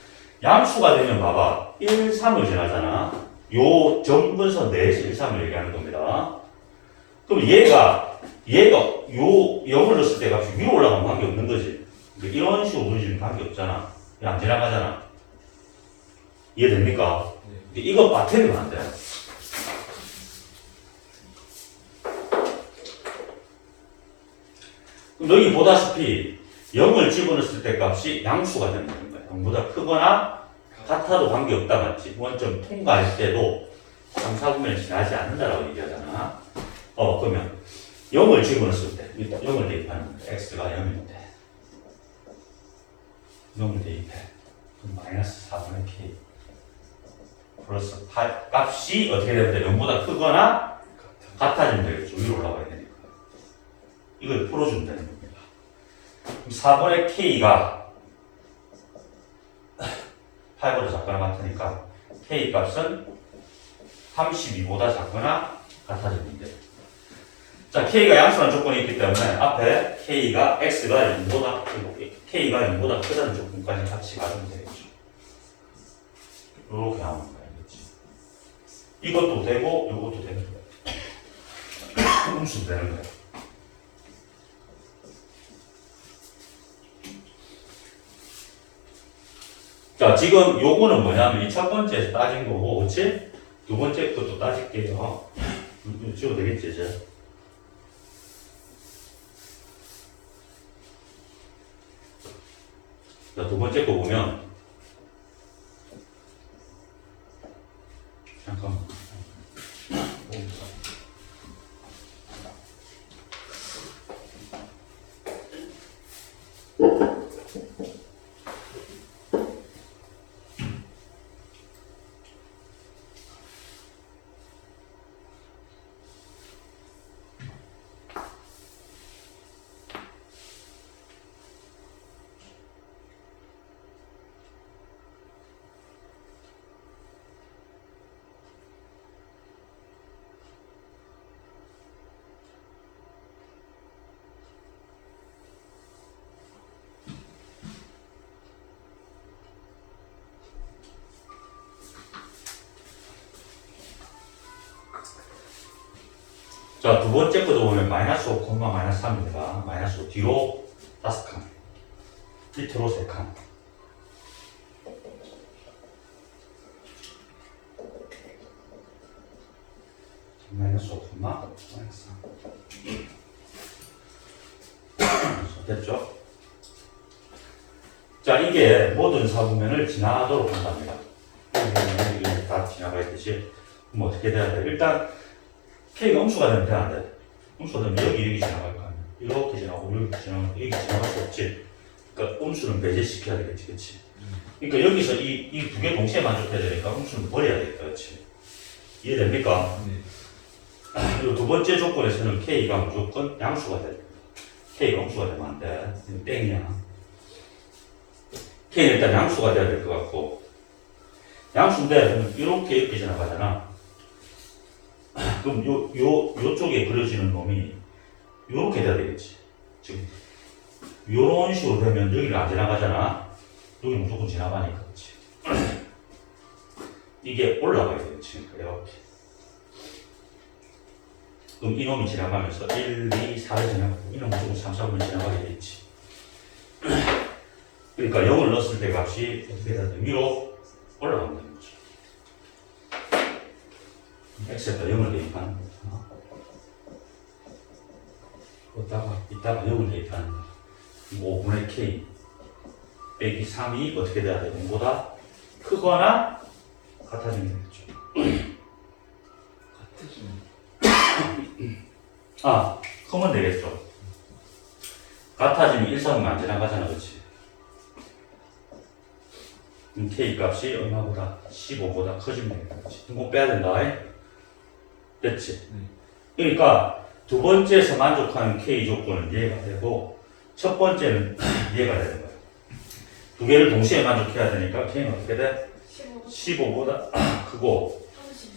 양수가 되면 봐봐 1, 3을 지나잖아. 요 점근선 내에서 1, 3을 얘기하는 겁니다. 그럼 얘가 요 0을 넣었을 때 값이 위로 올라가면 관계 없는 거지. 이런 식으로 그려지면 관계 없잖아. 안 지나가잖아. 이해됩니까? 네. 이거 빠뜨리면 안 돼. 그럼 여기 보다시피 0을 집어넣었을 때 값이 양수가 되는 거야. 0보다 크거나 같아도 관계 없다 맞지? 원점 통과할 때도 3, 4분면을 지나지 않는다라고 얘기하잖아. 그러면 0을 집어넣었을 때, 일단 0을 대입하는 건데, x가 0일 때. 0을 대입해. 그럼 마이너스 4분의 k. 플러스 8. 값이 어떻게 되면 돼? 0보다 크거나 같아지면 되겠죠. 위로 올라가야 되니까. 이걸 풀어주면 되는 겁니다. 그럼 4분의 k가 8보다 작거나 같으니까 k 값은 32보다 작거나 같아지면 돼. 자, K가 양수라는 조건이 있기 때문에 앞에 K가 X가 0보다 크다는 조건까지 같이 가지면 되겠죠. 이렇게 하면 거야, 그렇지? 이것도 되고 이것도 되는 거야. 음수도 되는 거야. 자, 지금 요거는 뭐냐면 이 첫 번째에서 따진 거고, 그렇지? 두 번째 것도 따질게요. 지워도 되겠지, 이제? 자, 두 번째 거 보면 잠깐만. 자, 두 번째 것도 보면 마이너스 5, 마이너스 3입니다. 마이너스 5 뒤로 5칸, 밑으로 3칸. 마이너스 5, 마이너스 3. 됐죠? 자, 이게 모든 사분면을 지나가도록 한답니다. 이게 다 지나가야 되지. 그럼 어떻게 돼야 돼? 일단 K가 음수가 되면 돼, 안 돼? 음수가 되면 여기 지나갈 거 아니야. 이렇게 지나가고 여기 지나가고 여기 지나갈 수 없지. 그러니까 음수는 배제시켜야 되겠지, 그치? 그러니까 여기서 이 두 개 동시에 만족해야 되니까 음수는 버려야 되겠다, 그치? 이해됩니까? 이 두 번째 조건에서는 K가 무조건 양수가 돼. K가 음수가 되면 안 돼. 이건 땡이야. K는 일단 양수가 돼야 될 것 같고, 양수인데 이렇게 지나가잖아. 그럼 요쪽에 그려지는 놈이 요렇게 돼야 되겠지. 즉 요런 식으로 되면 여기를 안 지나가잖아. 여기 무조건 지나가니까, 그렇지. 이게 올라가야 되겠지. 그러니까 이렇게. 그럼 이놈이 지나가면서 1, 2, 4를 지나가고 이놈 무조건 3, 4를 지나가게 되겠지. 그러니까 0을 넣었을 때 값이 어떻게 돼야 돼? 위로 올라간다는 거죠. x에다 0을 대입하는 거죠. 이따가 0을 대입하는 거죠. 5분의 k 빼기 3이 어떻게 돼야 돼? 0보다 크거나 같아지면 되겠죠. 아, 크면 되겠죠. 같아지면 1, 3은 안 지나가잖아, 그렇지? k 값이 얼마보다 15보다 커지면 되겠지. 이거 빼야 된다. 됐지? 그러니까 두 번째에서 만족하는 k 조건은 얘가 되고 첫 번째는 얘가 되는 거야. 두 개를 동시에 만족해야 되니까 k는 어떻게 돼? 15보다 크고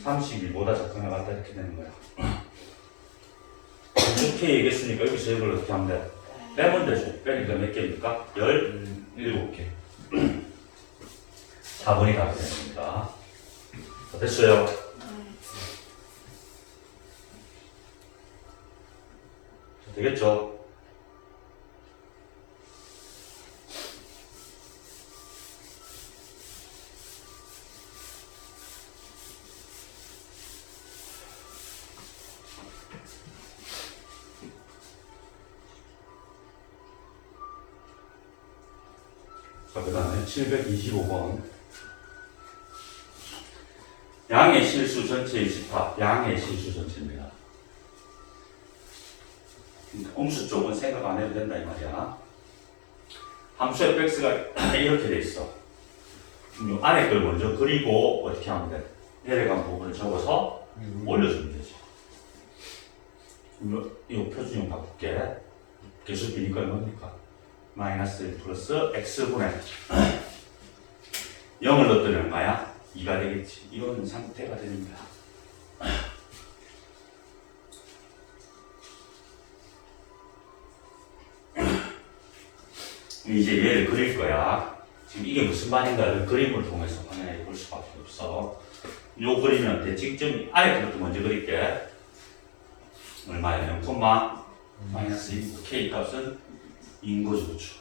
31보다 작거나 같다 이렇게 되는 거야. k 얘기했으니까 여기서 이걸 어떻게 하면 돼? 빼면 되죠. 빼니까 몇 개입니까? 17개. 4번이 답이 됩니다. 됐어요? 되겠죠? 자, 그 다음에 725번. 양의 실수 전체의 집합, 양의 실수 전체입니다. 음수 쪽은 생각 안 해도 된다 이 말이야. 함수 fx가 이렇게 돼 있어. 이 안에 걸 먼저 그리고 어떻게 하면 돼? 내려간 부분을 적어서 올려주면 되지. 이거 표준형 바꿀게. 개수 비니까 얼마입니까? 마이너스 1 플러스 x분의 0을 넣었더니 얼마야? 2가 되겠지. 이런 상태가 되는 거야. 이제 얘를 그릴 거야. 지금 이게 무슨 말인가를 그림을 통해서 확인해 볼 수밖에 없어. 요 그리면 대칭점 아래 것도 먼저 그릴게. 얼마야? 0, 마이너스 2. k 값은 2인 거죠, 그렇죠?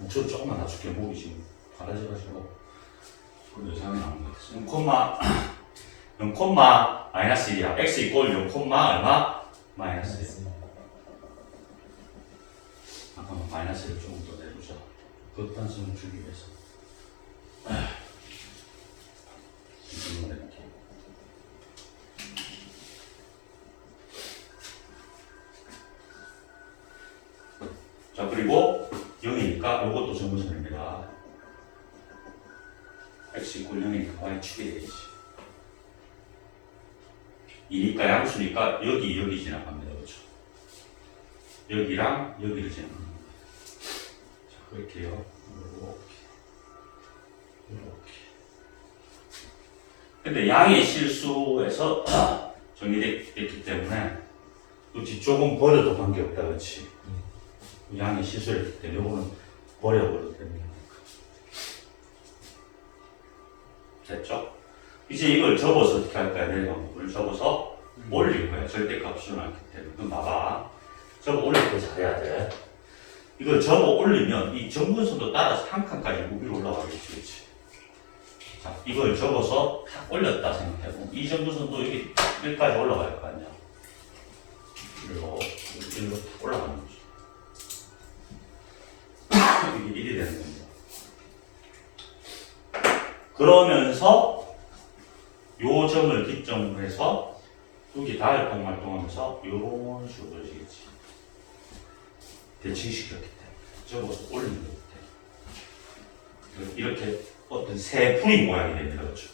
목소리 조금만 낮출게. 목이 지금 갈라져가지고 소리 이상하게 나오는 것 같아서 0, 마이너스 1이야. x 이꼴 0, 얼마? 마이너스 1. 잠깐만 마이너스를 조금 더 내보자. 극단성을 주기 위해서. 자, 그리고 0이니까 이것도 정무선입니다. x 이꼴 0이니까 y 축이 되겠지. 2니까 양수니까 여기 지나갑니다. 그렇죠? 여기랑 여기를 지나갑니다. 자, 그럴게요. 이렇게. 근데 양의 실수에서 정리됐기 때문에 또 뒤쪽은 버려도 관계없다. 그렇지? 양의 실수였기 때문에 이거는 버려버려도 됩니다. 됐죠? 이제 이걸 접어서 어떻게 할까요? 내려간 부분을 접어서 올릴 거야. 절대값이 나왔기 때문에. 그럼 봐봐. 접어 올릴 때 잘해야 돼. 이걸 접어 올리면 이 정근선도 따라서 한 칸까지 위로 올라가겠지. 그렇지? 자, 이걸 접어서 탁 올렸다 생각해보면 이 정근선도 여기까지 올라갈 거 아니야. 일로 올라가는 거죠. 이게 1이 되는 겁니다. 그러면서 요 점을 기점으로 해서 여기 다혈통 활동하면서 이런 식으로 그려지겠지. 대칭시켰기 때문에 접어서 올리는 거기 때문에 이렇게 어떤 새 풀이 모양이 됩니다. 그렇죠?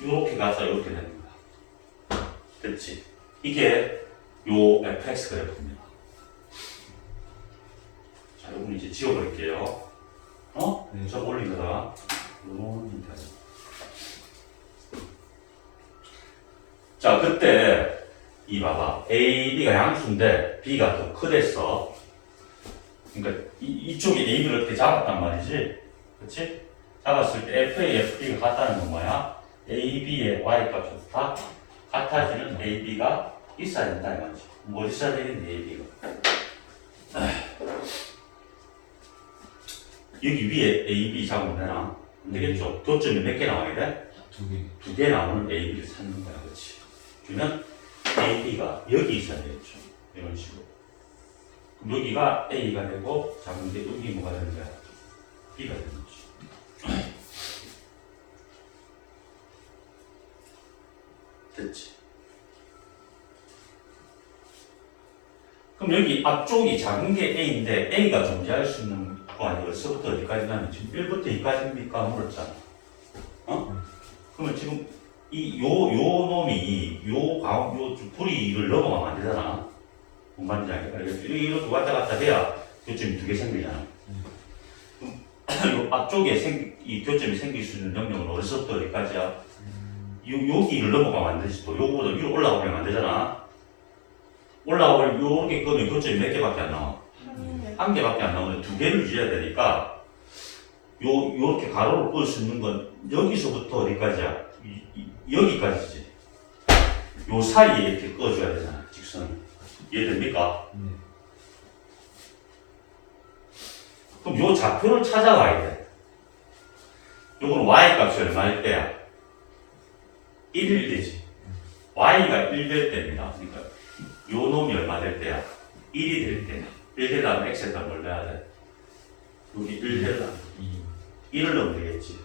이렇게 가서 이렇게 되는 거야. 됐지? 이게 요 fx 그래프입니다. 자, 이건 이제 지워버릴게요. 네. 저 올리다가 이런 형태. 자, 그때 이 봐봐. A, B가 양수인데 B가 더 크댔어. 그러니까 이쪽에 A, B를 이렇게 잡았단 말이지. 그렇지? 잡았을 때 FA, FB가 같다는 건 뭐야? A, B의 Y 값이 다 같아지는 A, B가 있어야 된다 이 말이지. 뭐 있어야 되겠니 A, B가? 여기 위에 A, B 잡으면 되나? 안 되겠죠? 교점이 몇 개 나와야 돼? 2개. 2개 나오는 A, B를 찾는 거야. 그렇지? 그러면 A, B가 여기 있어야 되겠죠. 이런 식으로. 그럼 여기가 A가 되고 작은 게 여기 뭐가 되는 거야? B가 되는 거지. 됐지? 그럼 여기 앞쪽이 작은 게 A인데 A가 존재할 수 있는 거 아니고 어디서부터 어디까지냐면 지금 1부터 2까지입니까? 물었잖아. 그러면 지금 요 놈이 요 불이를 넘어가면 안 되잖아. 뭔 말인지 알겠다. 이렇게 왔다 갔다 해야 교점이 2개 생기잖아. 그럼 요 앞쪽에 이 교점이 생길 수 있는 영역은 어디서부터 어디까지야? 여기를 넘어가면 안 되지. 또 요거보다 위로 올라가면 안 되잖아. 올라가면 요렇게 끄면 교점이 몇 개밖에 안 나와? 한 개밖에 안 나오는데 2개를 지어야 되니까 요렇게 가로로 끌 수 있는 건 여기서부터 어디까지야? 여기까지지. 요 사이에 이렇게 꺼줘야 되잖아. 직선을. 이해됩니까? 네. 그럼 요 좌표를 찾아와야 돼. 요거는 y 값이 얼마일 때야? 1일 되지. y가 1 될 때입니다. 그러니까 요 놈이 얼마 될 때야? 1이 될 때야. 1 되려면 x에다 뭘 넣어야 돼? 여기 1 되려면 1을 넣으면 되겠지.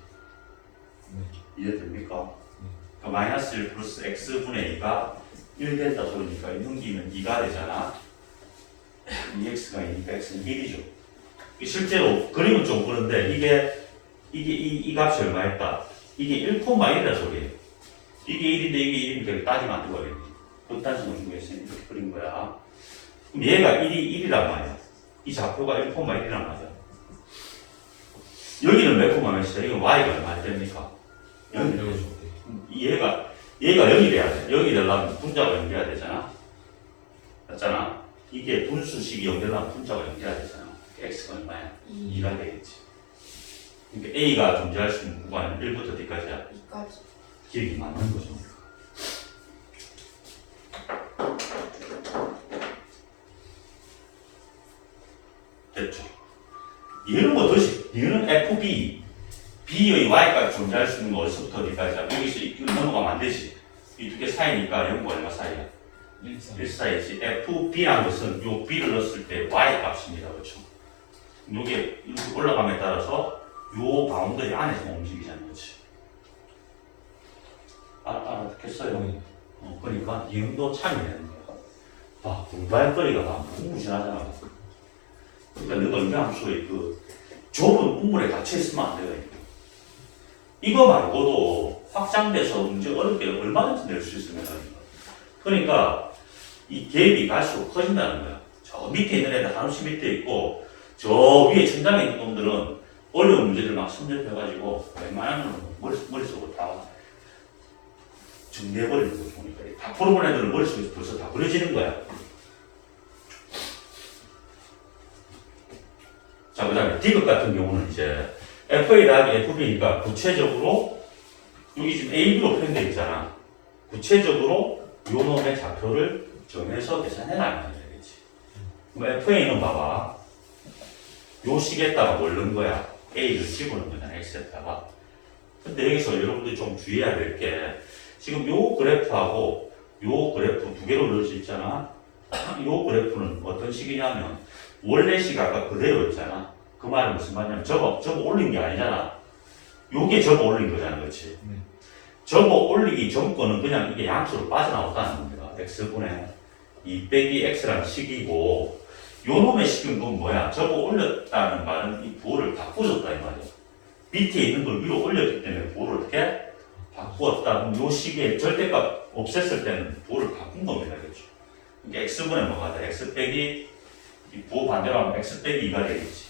네. 이해됩니까? 그러니까 마이너스 1 플러스 x분의 2가 1 된다 소리니까 넘기면 2가 되잖아. 2x가 2니까 x는 1이죠. 실제로 그림은 좀 그런데 이 값이 얼마였다? 이게 1,1이라 소리예요. 이게 1인데 이게 1이니까 따지면 안 되거든요. 극단성 중에서 이렇게 그린 거야. 그럼 얘가 1이란 말이야. 이 좌표가 1,1이란 말이야. 여기는 몇 콤마 몇이다? 이건 y가 얼마 됩니까? 0이 되죠. 얘가 0이 돼야 돼. 0이 되려면 분자가 연결해야 되잖아. 맞잖아. 이게 분수식이 연결하면 분자가 연결해야 되잖아. x가 얼마야? 2가 되겠지. 그러니까 a가 존재할 수 있는 구간은 1부터 어디까지야? 2까지. 기억이 맞는 거죠. 됐죠. 얘는 뭐듯이 얘는 FB B의 Y가 존재할 수 있는 거 어디서부터 어디까지야? 여기서 이걸 넘어가면 안 되지. 이 두 개 사이니까 0과 얼마 사이야? 1 사이지. FB라는 것은 요 B를 넣었을 때 Y 값입니다. 그렇죠? 요게 이렇게 올라감에 따라서 요 바운더리 안에서 움직이자는 거지. 알아듣겠어요? 그러니까 이음도 참이 되는 거야. 봐, 공부할 거리가 막 무궁무진하잖아. 그러니까 너가 이 함수의 그 좁은 우물에 갇혀 있으면 안 돼요. 이거 말고도 확장돼서 문제 어렵게 얼마든지 낼 수 있으면 그러니까 이 갭이 갈수록 커진다는 거야. 저 밑에 있는 애들 한없이 밑에 있고 저 위에 천장에 있는 놈들은 어려운 문제들 막 선접해가지고 웬만하면 머릿속으로 다 정리해버리는 거 보니까 다 풀어본 애들은 머릿속에서 벌써 다 그려지는 거야. 자, 그 다음에 D극 같은 경우는 이제 FA 더하기 FB니까 구체적으로 여기 지금 AB로 표현되어 있잖아. 구체적으로 요 놈의 좌표를 정해서 계산해놔야 되겠지. 그럼 FA는 봐봐. 요 식에다가 뭘 넣은 거야? A를 집어넣은 거잖아, X에다가. 근데 여기서 여러분들이 좀 주의해야 될 게 지금 요 그래프하고 요 그래프 두 개로 넣을 수 있잖아. 이 그래프는 어떤 식이냐면 원래 식 아까 그대로였잖아. 그 말은 무슨 말이냐면 접어 올린 게 아니잖아. 요게 접어 올린 거잖아, 그렇지? 네. 접어 올리기 전 거는 그냥 이게 양수로 빠져나왔다는 겁니다. x분의 2 빼기 x라는 식이고 요 놈의 식은 건 뭐야? 접어 올렸다는 말은 이 부호를 바꾸었다 이 말이야. 밑에 있는 걸 위로 올렸기 때문에 부호를 어떻게 바꾸었다. 그럼 요 식의 절대값 없앴을 때는 부호를 바꾼 겁니다, 그렇죠? 이게 x분의 뭐가 돼? x 빼기 이 부호 반대로 하면 x 빼기 2가 되겠지.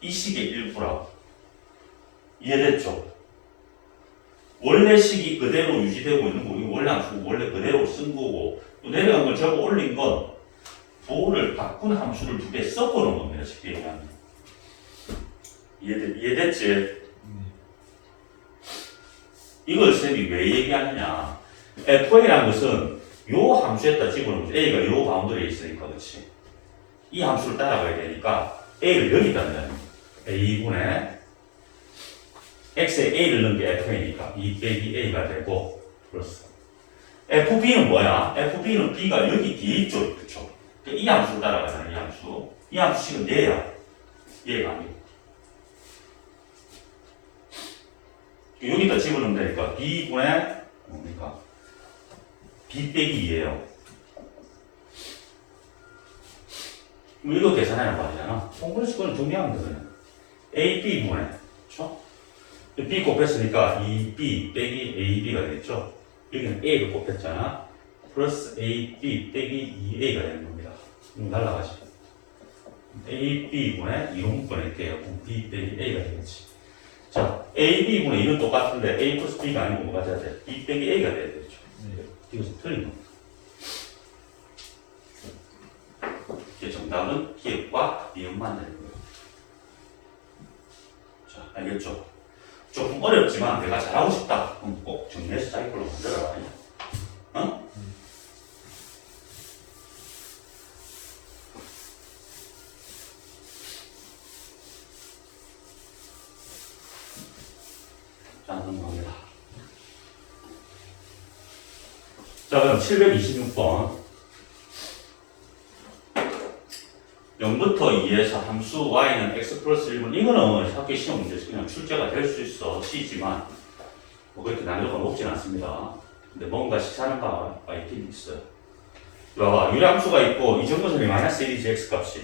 이 식의 일부라고. 이해됐죠? 원래 식이 그대로 유지되고 있는 거고, 원래 함수고, 원래 그대로 쓴 거고, 또 내려간 걸 접어 올린 건 부호를 바꾼 함수를 두 개 섞어놓은 겁니다, 쉽게 얘기하면. 이해됐지? 네. 이걸 쌤이 왜 얘기하느냐. FA라는 것은 요 함수에다 집어넣으면 A가 요 바운더리에 있으니까, 그렇지? 이 함수를 따라가야 되니까 A를 여기다 넣어야 됩니다. A분의 X에 A를 넣은 게 FA니까 2 빼기 A가 되고 플러스 FB는 뭐야? FB는 B가 여기 뒤에 있죠, 그쵸? 이 함수를 따라가잖아, 이 함수. 이 함수식은 얘야. 얘가 아니고. 여기다 집어넣으면 되니까 B분의 뭡니까? B 빼기 2예요. 이거 계산하는 말이잖아. 공분수 거는 정리하면 되잖아. A, B분의, 그쵸? B 곱했으니까 2B 빼기 AB가 되겠죠? 여기는 A를 곱했잖아. 플러스 AB 빼기 2A가 되는 겁니다. 이거 날라가죠. AB분의 2로 묶어낼게요. B 빼기 A가 되겠지. 자, AB분의 2는 똑같은데 A 플러스 B가 아니고 뭐가 돼야 돼? B 빼기 A가 돼야 되겠죠. 네. 이것은 틀린 겁니다. 이게 정답은 기억과 이음만 되는 거예요. 자, 알겠죠? 조금 어렵지만 내가 잘하고 싶다. 그럼 꼭 정리해서 자기 걸로 만들어라. 어? 자, 넘어갑니다. 자, 그럼 726번. 0부터 2에서 함수 y는 x 플러스 1분. 이거는 학교 시험 문제에서 그냥 출제가 될 수 있어. C지만 뭐 그렇게 난이도가 높진 않습니다. 근데 뭔가 시사하는 바가 있긴 있어요. 봐봐, 유리함수가 있고 이 정도선이 마이너스 1이지 x 값이.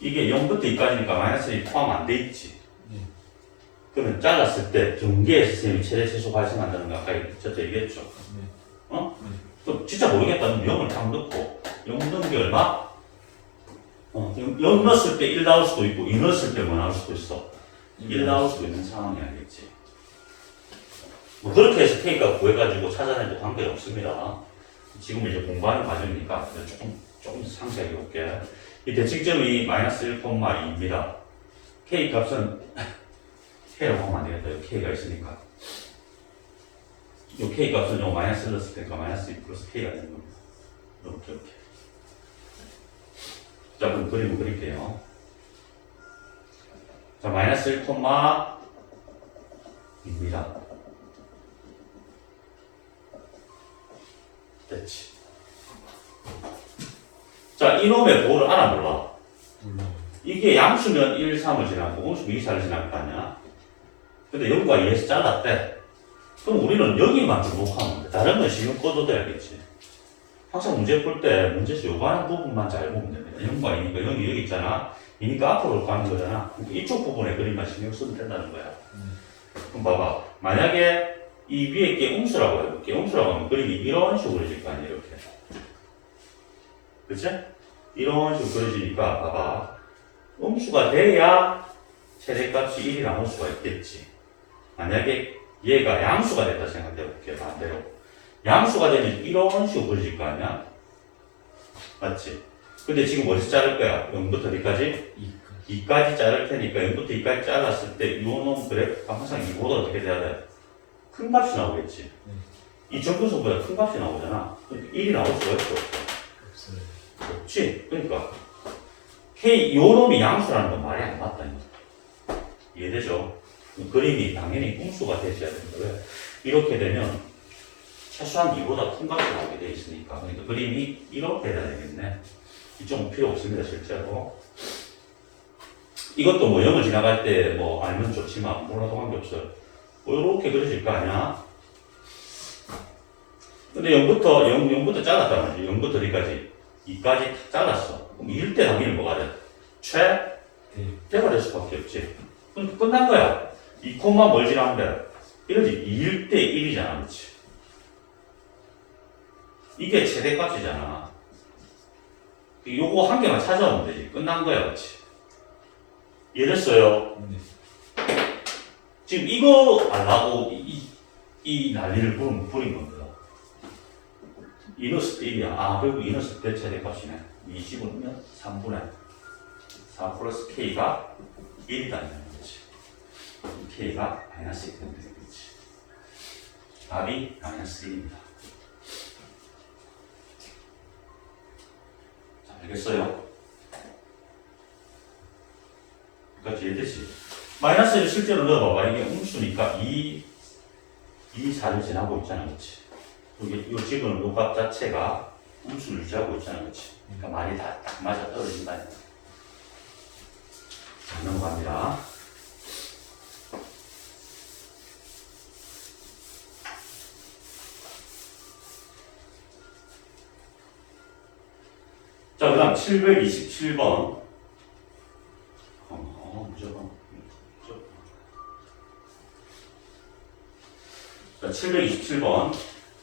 이게 0부터 2까지니까 마이너스 1 포함 안 돼 있지. 네. 그러면 잘랐을 때 경계에서 선생님이 최대 최소 발생한다는 거 아까 저도 얘기했죠. 네. 어? 네. 그럼 진짜 모르겠다면 0을 딱 넣고 0 넣은 게 얼마? 0 넣었을 때 1 나올 수도 있고 2 넣었을 때 뭐 나올 수도 있어. 1 나올 수도 있는 상황이 아니겠지. 뭐 그렇게 해서 K값 구해가지고 찾아내도 관계가 없습니다. 지금 이제 공부하는 과정이니까 조금 상세하게 볼게. 이 대칭점이 마이너스 1,2입니다. K값은 K라고 하면 안 되겠다. 여기 K가 있으니까. 이 K값은 요 마이너스 넣었을 때니까 마이너스 2 플러스 K가 되는 겁니다. 이렇게. 자, 그럼 그림을 그릴게요. 자, 마이너스 1,2입니다. 됐지. 자, 이놈의 부호를 알아 몰라. 몰라요. 이게 양수면 1, 3을 지나고 음수면 2, 4를 지날 거 아니야? 근데 0과 2에서 잘랐대. 그럼 우리는 여기만 주목하면 돼. 다른 건 신경 꺼도 돼야겠지. 항상 문제 풀 때 문제에서 요구하는 부분만 잘 보면 됩니다. 0과 2니까 0이 여기 있잖아. 2니까 앞으로 가는 거잖아. 그러니까 이쪽 부분에 그림만 신경 쓰면 된다는 거야. 그럼 봐봐. 만약에 이 위에 게 음수라고 해볼게. 음수라고 하면 그림이 이런 식으로 그려질 거 아니야, 이렇게. 그치? 이런 식으로 그려지니까 봐봐. 음수가 돼야 최대값이 1이 나올 수가 있겠지. 만약에 얘가 양수가 됐다 생각해볼게. 반대로. 양수가 되면 이런 식으로 그려질 거 아니야? 맞지? 근데 지금 어디서 자를 거야? 0부터 어디까지? 2까지 자를 테니까 0부터 2까지 잘랐을 때 이놈 그래프가 항상 이보다 어떻게 돼야 돼? 큰 값이 나오겠지. 이 정근수보다 큰 값이 나오잖아. 그러니까 1이 나올 수가 있어. 없어요. 없지? 그러니까 K 요놈이 양수라는 건 말이 안 맞다. 이해되죠? 그림이 당연히 음수가 되셔야 되는 거예요. 이렇게 되면 최소한 2보다 큰 값이 나오게 되어 있으니까. 그러니까 그림이 이렇게 돼야 되겠네. 이쪽은 필요 없습니다, 실제로. 이것도 뭐 0을 지나갈 때 뭐 알면 좋지만 몰라도 관계없어요. 뭐 이렇게 그려질 거 아니야? 근데 0부터 잘랐단 말이지. 0부터 어디까지? 2까지 탁 잘랐어. 그럼 2일 때 당연히 뭐가 돼? 대가 될 수밖에 없지. 그럼 끝난 거야. 2콤마 뭘 지나면 돼? 이러지. 2일 때 1이잖아. 그렇지? 이게 최대값이잖아. 요거 한 개만 찾아오면 되지. 끝난 거야. 그렇지? 이해됐어요? 네. 지금 이거 알라고 이 난리를 부린 겁니다. 이너스 때 1이야. 아, 그리고 이너스 때 최대값이네. 20은 3분의 4 플러스 K가 1이다는 거지. K가 마이너스 1이 되는 거지. 답이 마이너스 1입니다. 자, 알겠어요? 그러니까 이해되지? 마이너스를 실제로 넣어봐봐. 이게 음수니까 2, 4를 지나고 있잖아. 그렇지? 여기 요 지금 요 값 자체가 음수를 유지하고 있잖아. 그렇지? 그러니까 말이 다 딱 맞아 떨어진다. 자, 넘어갑니다. 자, 그 다음 727번. 무조건. 자, 727번.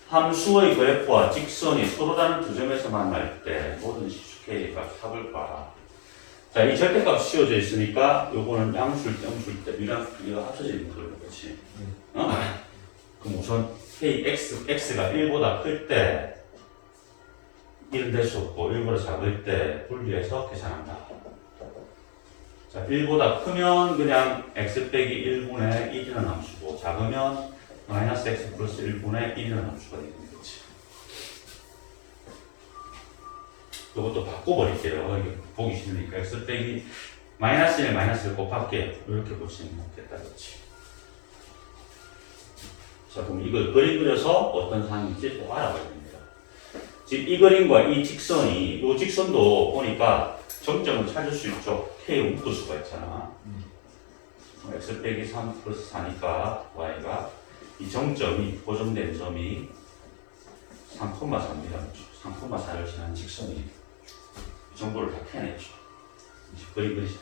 함수의 그래프와 직선이 서로 다른 두 점에서 만날 때 모든 K의 값 합을까. 자, 이 절대값 씌워져 있으니까 요거는 양수일 때, 음수일 때 이거 합쳐져 있는 거예요. 그렇지? 어? 그럼 우선 X가 1보다 클 때 1은 될 수 없고 1보다 작을 때 분리해서 계산한다. 자, 1보다 크면 그냥 x 빼기 1분의 1이라는 함수고 작으면 마이너스 x 플러스 1분의 1이라는 함수가 되는 거지. 이것도 바꿔버릴게요. 이게 보기 싫으니까 x 빼기 마이너스 1 마이너스를 곱할게. 이렇게 보시면 되겠다. 그렇지. 자, 그럼 이걸 그림 그려서 어떤 상황인지 또 알아봐야 됩니다. 지금 이 그림과 이 직선이, 이 직선도 보니까 정점을 찾을 수 있죠. K의 묶을 수가 있잖아. x 빼기 3 플러스 4니까 y가 이 정점이, 고정된 점이 3,4입니다. 3,4를 지난 직선이 이 정보를 다 캐냈죠. 이제 그림 그리자.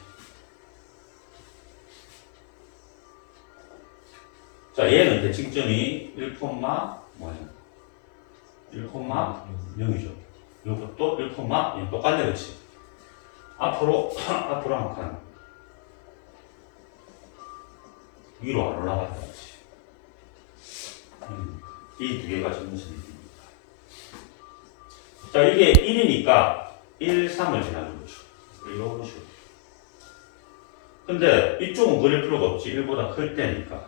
자, 얘는 대칭점이 1, 뭐야? 1,0이죠. 이것도 1, 똑같네, 그렇지? 앞으로 한 칸. 위로 안 올라갔다, 그렇지? 이 두 개가 점선입니다. 자, 이게 1이니까 1, 3을 지나는 거죠. 이런 식으로. 근데 이쪽은 그릴 필요가 없지. 1보다 클 때니까.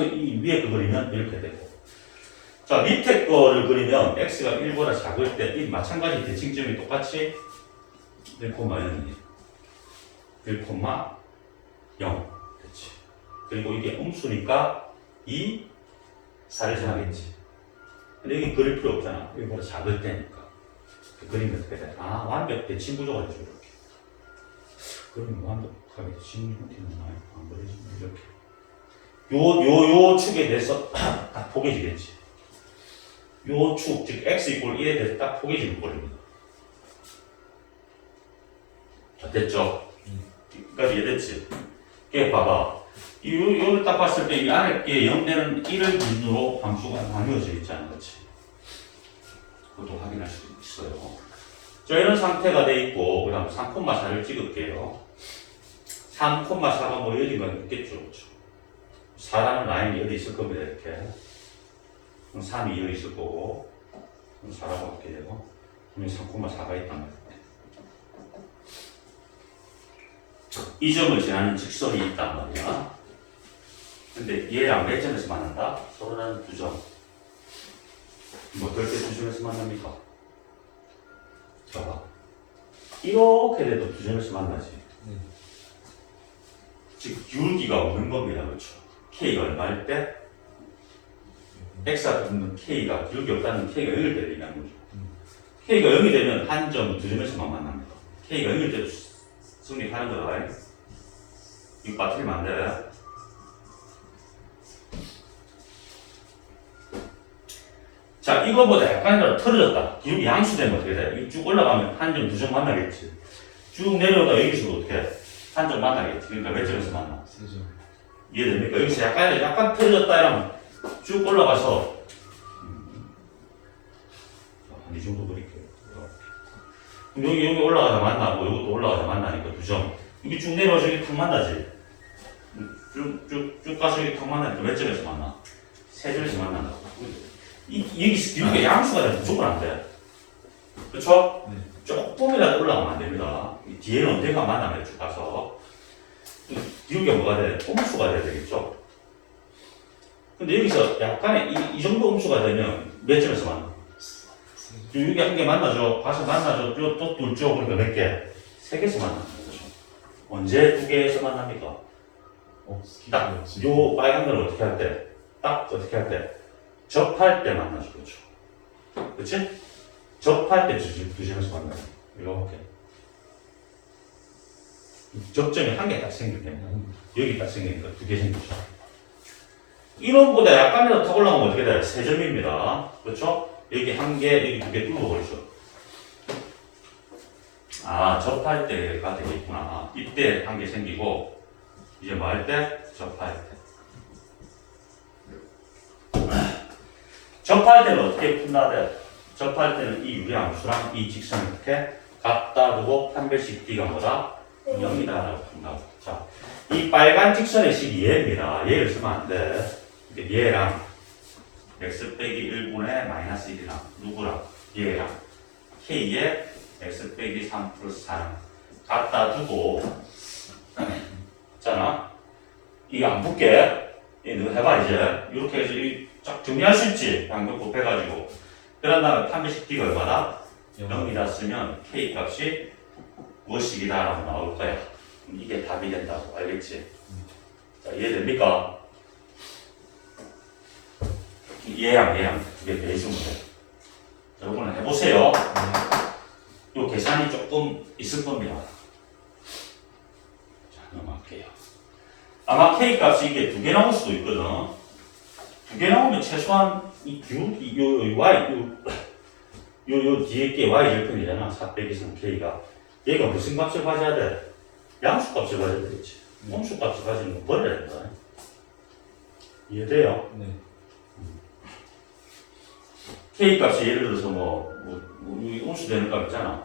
이 위에 거 그리면 이렇게 되고. 자, 밑에 거를 그리면 x가 1보다 작을 때 이 마찬가지 대칭점이 똑같이 1,0이에요. 1,0. 그렇지. 그리고 이게 음수니까 2, 4를 지나겠지. 근데 여기 그릴 필요 없잖아. 1보다 작을 때니까. 그림이 어떻게 돼? 아, 완벽 대칭 구조가 되죠. 이렇게. 그림이 완벽하게 대칭 형태는 안 그려지면 이렇게. 요 축에 대해서 딱 포개지겠지. 요 축, 즉 x 이꼴 1에 대해서 딱 포개지는 꼴입니다. 자, 됐죠? 여기까지 이해됐지? 이게 봐봐. 요를 딱 봤을 때 이 안에 게 0되는 1을 기준으로 함수가 나뉘어져 있잖아. 그렇지? 그것도 확인할 수 있어요. 자, 이런 상태가 돼 있고, 그 다음 3,4를 찍을게요. 3,4가 뭐 여기가 있겠죠. 그렇죠? 4라는 라인이 어디 있을 겁니다. 이렇게. 그럼 3이 여기 있을 거고, 그럼 4라고 할게 되고, 그럼 3,4가 있단 말이에요. 이 점을 지나는 직선이 있단 말이야. 근데 얘랑 몇 점에서 만난다? 서로 다른 두 점. 뭐 어떨 때 두 점에서 만납니까? 봐봐. 이렇게 돼도 두 점에서 만나지. 즉 기울기가 없는 겁니다. 그렇죠? K가 얼마일 때? x가 붙는 k가 기울기 없다는 k가 0일 때 얘기하는 거죠. k가 0이 되면 한 점, 두 점에서만 만납니다. k가 0일 때 성립하는 거다. 이거 빠뜨리면 안 돼. 자, 이거보다 약간이라도 틀어졌다. 기울기 양수되면 어떻게 돼? 이거 쭉 올라가면 한 점, 두 점 만나겠지. 쭉 내려오다 여기서도 어떻게 해? 한 점 만나겠지. 그러니까 몇 점에서 만나? 세죠. 이해됩니까? 여기서 약간 틀어졌다 이러면 쭉 올라가서 한 이 정도 그릴게요. 그럼 여기 올라가다 만나고 이것도 올라가다 만나니까 두 점. 여기 쭉 내려와서 여기 탁 만나지. 쭉 가서 여기 탁 만나니까 몇 점에서 만나? 세 점에서 만난다고. 여기서 기울기가 양수가 되면 무조건 안 돼. 그렇죠? 네. 조금이라도 올라가면 안 됩니다. 뒤에는 언젠가 만나면 쭉 가서 기울기가 뭐가 돼? 음수가 돼야 되겠죠? 근데 여기서 약간의 이 정도 음수가 되면 몇 점에서 만나? 여기 한 개 만나죠. 가서 만나죠. 또 둘죠. 그러니까 몇 개? 세 개에서 만나는 거죠. 언제 두 개에서 만납니까? 딱 요 빨간 거를 어떻게 할 때? 딱 어떻게 할 때? 접할 때 만나죠. 그렇죠? 그치? 접할 때 두 점에서 만나요. 이렇게. 접점이 한 개 딱 생길 때문에 여기 딱 생기니까 두 개 생기죠. 이놈보다 약간이라도 더 올라가면 어떻게 돼요? 세 점입니다. 그렇죠? 여기 한 개, 여기 두 개 뚫어버리죠. 아, 접할 때가 되겠구나. 이때 한 개 생기고 이제 뭐 할 때? 접할 때. 접할 때는 어떻게 푼다 돼? 접할 때는 이 유리함수랑 이 직선을 이렇게 갖다 두고 판별식 D가 뭐다? 0이다라고 푼다고. 자, 이 빨간 직선의 식이 얘입니다. 얘를 쓰면 안 돼. 얘랑 x 빼기 1분의 마이너스 1이랑 누구랑? 얘랑 k에 x 빼기 3 플러스 4랑 갖다 두고 있잖아. 이거 안 붙게 이거 해봐 이제. 이렇게 해서 쫙 정리할 수 있지. 방금 곱해가지고 그런 다음에 판별식 D가 얼마다? 0이다 쓰면 k 값이 무엇이기다 라고 나올 거야. 이게 답이 된다고. 알겠지? 자, 이해됩니까? 얘랑 두 개 배주면 돼. 자, 이거는 해보세요. 이 계산이 조금 있을 겁니다. 자, 넘어갈게요. 아마 k 값이 이게 두 개 나올 수도 있거든. 두 개 나오면 최소한 이 기울기 요 y 요 뒤에 게 y 절편이잖아. 4 빼기 3k가 얘가 무슨 값을 가져야 돼? 양수 값을 가져야 되겠지. 음수 값을 가지는 건 버려야 된다. 이해돼요? 네. k 값이 예를 들어서 음수 되는 값 있잖아.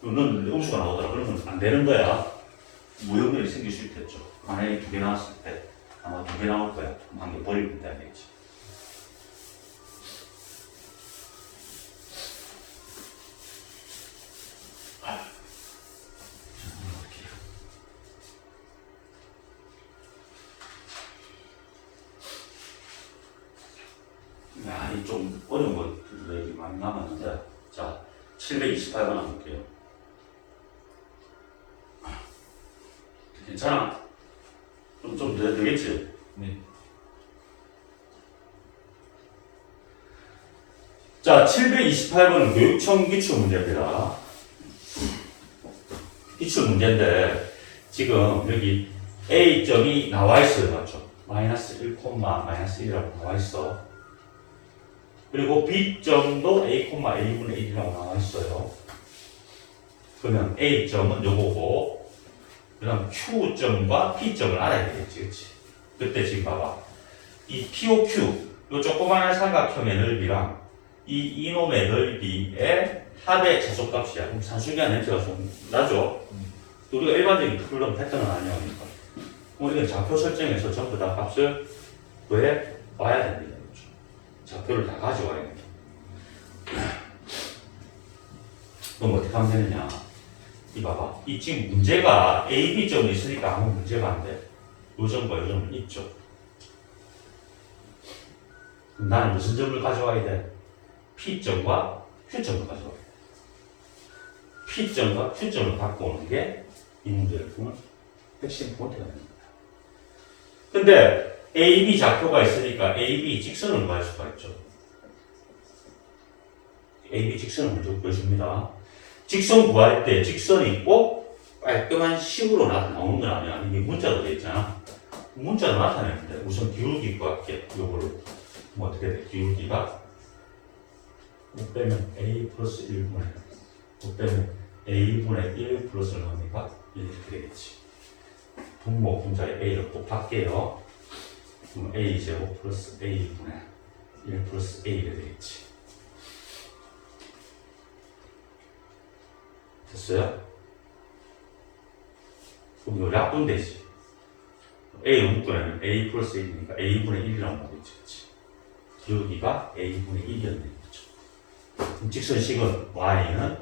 넌 음수가 나오더라. 그러면 안 되는 거야. 무형들이 생길 수 있겠죠. 만약에 두 개 나왔을 때 아마 두 개 나올 거야. 한 개 버리면 되겠지. 야, 이 좀 어려운 것들이 많이 남았는데, 자, 728번 한번 볼게요. 괜찮아? 좀 되겠지? 네. 자, 728번은 교육청 기출 문제입니다. 기출 문제인데, 지금 여기 A점이 나와 있어요. 맞죠? 마이너스 1, 마이너스 1이라고 나와 있어. 그리고 B점도 A, A분의 1이라고 나와 있어요. 그러면 A점은 요거고, 그 다음 Q점과 P점을 알아야 되겠지, 그치? 그때 지금 봐봐. 이 POQ, 요 조그마한 삼각형의 넓이랑 이 이놈의 넓이의 합의 제소값이야. 그럼 산술기한 냄새가 좀 나죠? 우리가 일반적인 풀럼 패턴은 아니니까. 우리가 좌표 설정에서 전부 다 값을 구해 와야 됩니다. 좌표를 다 가져와야 됩니다. 그럼 어떻게 하면 되느냐? 이 봐봐. 이 지금 문제가 A, B점이 있으니까 아무 문제가 안 돼. 요 점과 요 점은 있죠. 그럼 나는 무슨 점을 가져와야 돼? P점과 Q점을 가져와야 돼. P점과 Q점을 갖고 오는 게 이 문제를 푸는 핵심 포인트가 됩니다. 근데 AB 좌표가 있으니까 AB 직선을 구할 수가 있죠. AB 직선을 먼저 구해줍니다. 직선 구할 때 직선이 꼭 깔끔한 식으로 나오는 건 아니야. 이게 문자로 되어 있잖아. 문자로 나타내는데 우선 기울기 구할게. 요거를 뭐 어떻게 돼? 기울기가 5 빼면 A 플러스 1분의 5 빼면 A분의 1 플러스 얼마입니까? 1 이렇게 되겠지. 분모 분자에 A를 곱할게요. 그럼 A 제곱 플러스 A분의 1 플러스 A가 되겠지. 됐어요? 그럼 요 약분되지. A를 묶어내면 A 플러스 1이니까 A분의 1이라고 나오고 있지. 그치? 기울기가 A분의 1이었네. 그렇죠? 그럼 직선식은 Y는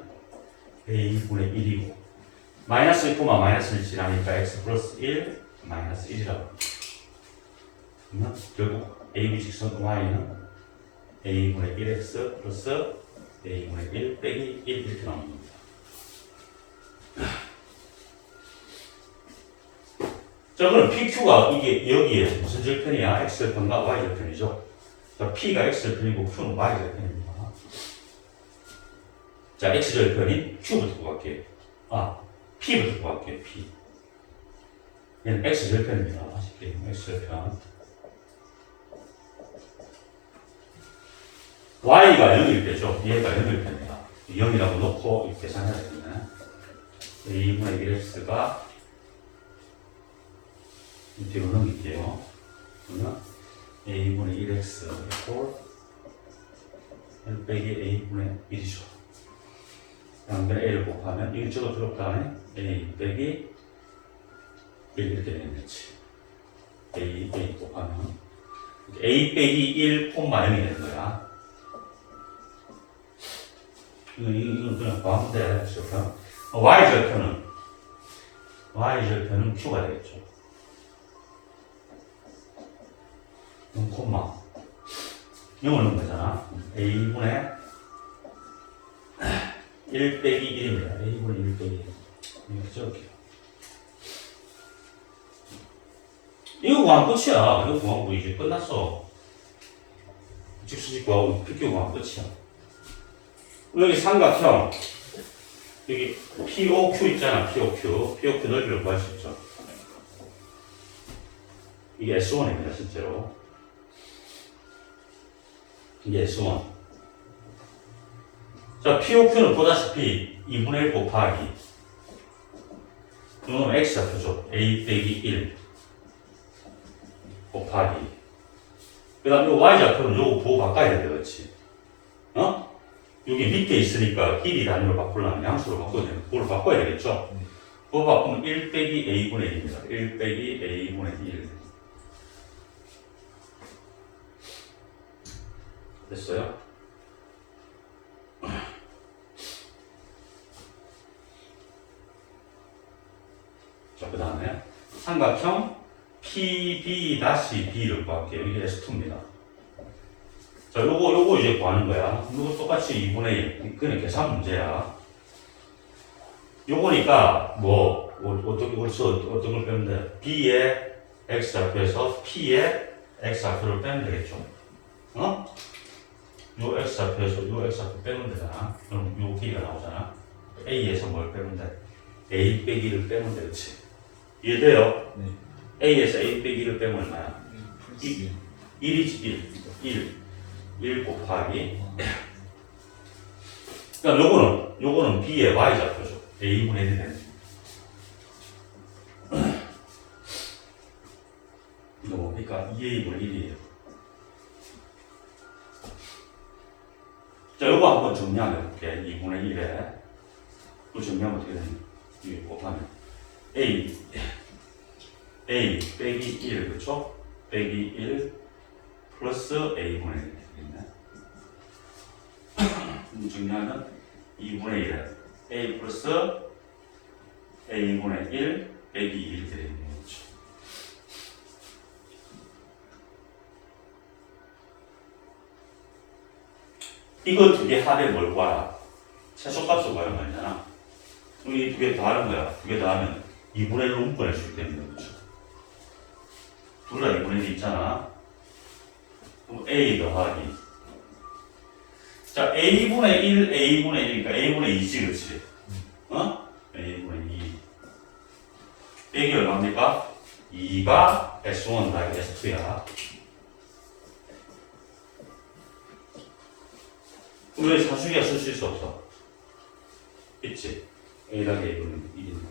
A분의 1이고 마이너스 1, 마이너스를 지나니까 X 플러스 1, 마이너스 1이라고. 그러면 결국 AB 직선 Y는 A분의 1X 플러스 A분의 1 빼기 1 이렇게 나오는 겁니다. 자, 그럼 PQ가 이게 여기에 무슨 절편이야? X절편과 Y절편이죠. 자, P가 X절편이고 Q는 Y절편입니다. 자, X절편인 Q부터 구할게요. P부터 구할게요. P. 얘는 X절편입니다. 아쉽게 X절편. Y가 0일 때죠. 얘가 0일 때입니다. 0이라고 놓고 계산해야 되겠네. A분의 1X가 뒤로 넘길게요. 그러면 A분의 1X 이꼴 1 빼기 A분의 1이죠. 양변에 A를 곱하면 이거 저거 들어가네. A 빼기 1 이렇게 되는 거지. A 곱하면 A 빼기 1 콤마 0이 되는 거야. 이건 그냥 가운데 절편. Y절편은 Q가 되겠죠. 콤마 0을 넣은 거잖아. A분의 1 빼기 1입니다. A분의 1 빼기 1 이렇게 적을게요. 이거 구하면 끝이야. 이거 구하면 이제 끝났어. 직수식 구하고 PQ 구하면 끝이야. 여기 삼각형 여기 POQ 있잖아. POQ 넓이를 구할 수 있죠. 이게 S1입니다. 실제로 이게 S1. 자, POQ는 보다시피 2분의 1 곱하기 그러면 X좌표죠. A 빼기 1 곱하기 그 다음에 Y좌표는 요거 보고 바꿔야 돼. 그렇지? 여기 밑에 있으니까 길이 단위로 바꾸려면 양수로 바꿔야 되는 그걸 바꿔야 되겠죠? 그거 바꾸면 1 빼기 A분의 1입니다. 1 빼기 A분의 1 됐어요? 자, 그 다음에 삼각형 PB-B를 구할게요. 이게 S2입니다. 자, 요거 이제 구하는 거야. 요거 똑같이 2분의 1. 그냥 계산 문제야. 요거니까, 어떤 걸 빼면 돼? B의 X좌표에서 P의 X좌표를 빼면 되겠죠. 요 X좌표에서 요 X좌표 빼면 되잖아. 그럼 요 길이가 나오잖아. A에서 뭘 빼면 돼? A 빼기를 빼면 돼. 그치? 이해돼요? 네. A에서 A 빼기를 빼면 얼마야? 플러스 1이지, 1 곱하기. 그러니까 요거는 B의 Y좌표죠. A분의 1이 되는. 이거 뭡니까? 2A분의 1이에요. 자, 요거 한번 정리하면 볼게. 2분의 1에. 또 정리하면 어떻게 되냐? 이거 곱하면. A 빼기 1, 그쵸? 빼기 1 플러스 A분의 1 되겠네. 정리하면 2분의 1에 A 플러스 A분의 1 빼기 1 되겠네. 그쵸? 이거 두 개 합에 뭘 구하라? 최소값을 구하는 거 아니잖아. 이 두 개 더 하는 거야. 두 개 더 하면 2분의 1로 묶어낼 수 있기 때문에. 그렇죠? 둘 다 2분의 1이 있잖아. 그럼 A 더하기. 자, A분의 1, A분의 1이니까 A분의 2지, 그렇지? 어? A분의 2. 빼기 얼마입니까? 2가 S1 더하기 S2야. 그럼 왜 사수기가 쓸 수 없어? 있지? A 더하기 A분의 1이니까.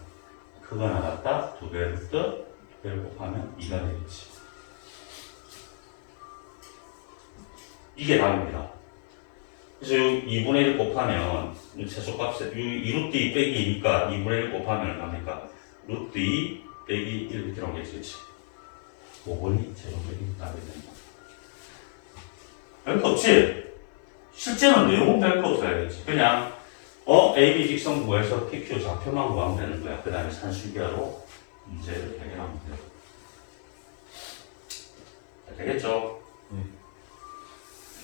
그거 나갔다, 2배를 떠, 2배를 곱하면 2가 되겠지. 이게 답입니다. 그래서 2분의 1 곱하면 최소값에 2루트 2 빼기 2니까 2분의 1 곱하면 얼마입니까? 루트 2 빼기 1 이렇게 나오겠지, 그렇지? 5번이 최종적인 답이 됩니다. 별거 없지? 실제는 내용은 별거 없어야겠지. 그냥 AB 직선 구해서 PQ 좌표만 구하면 되는 거야. 그 다음에 산수기하로 문제를 해결하면 돼요. 되겠죠?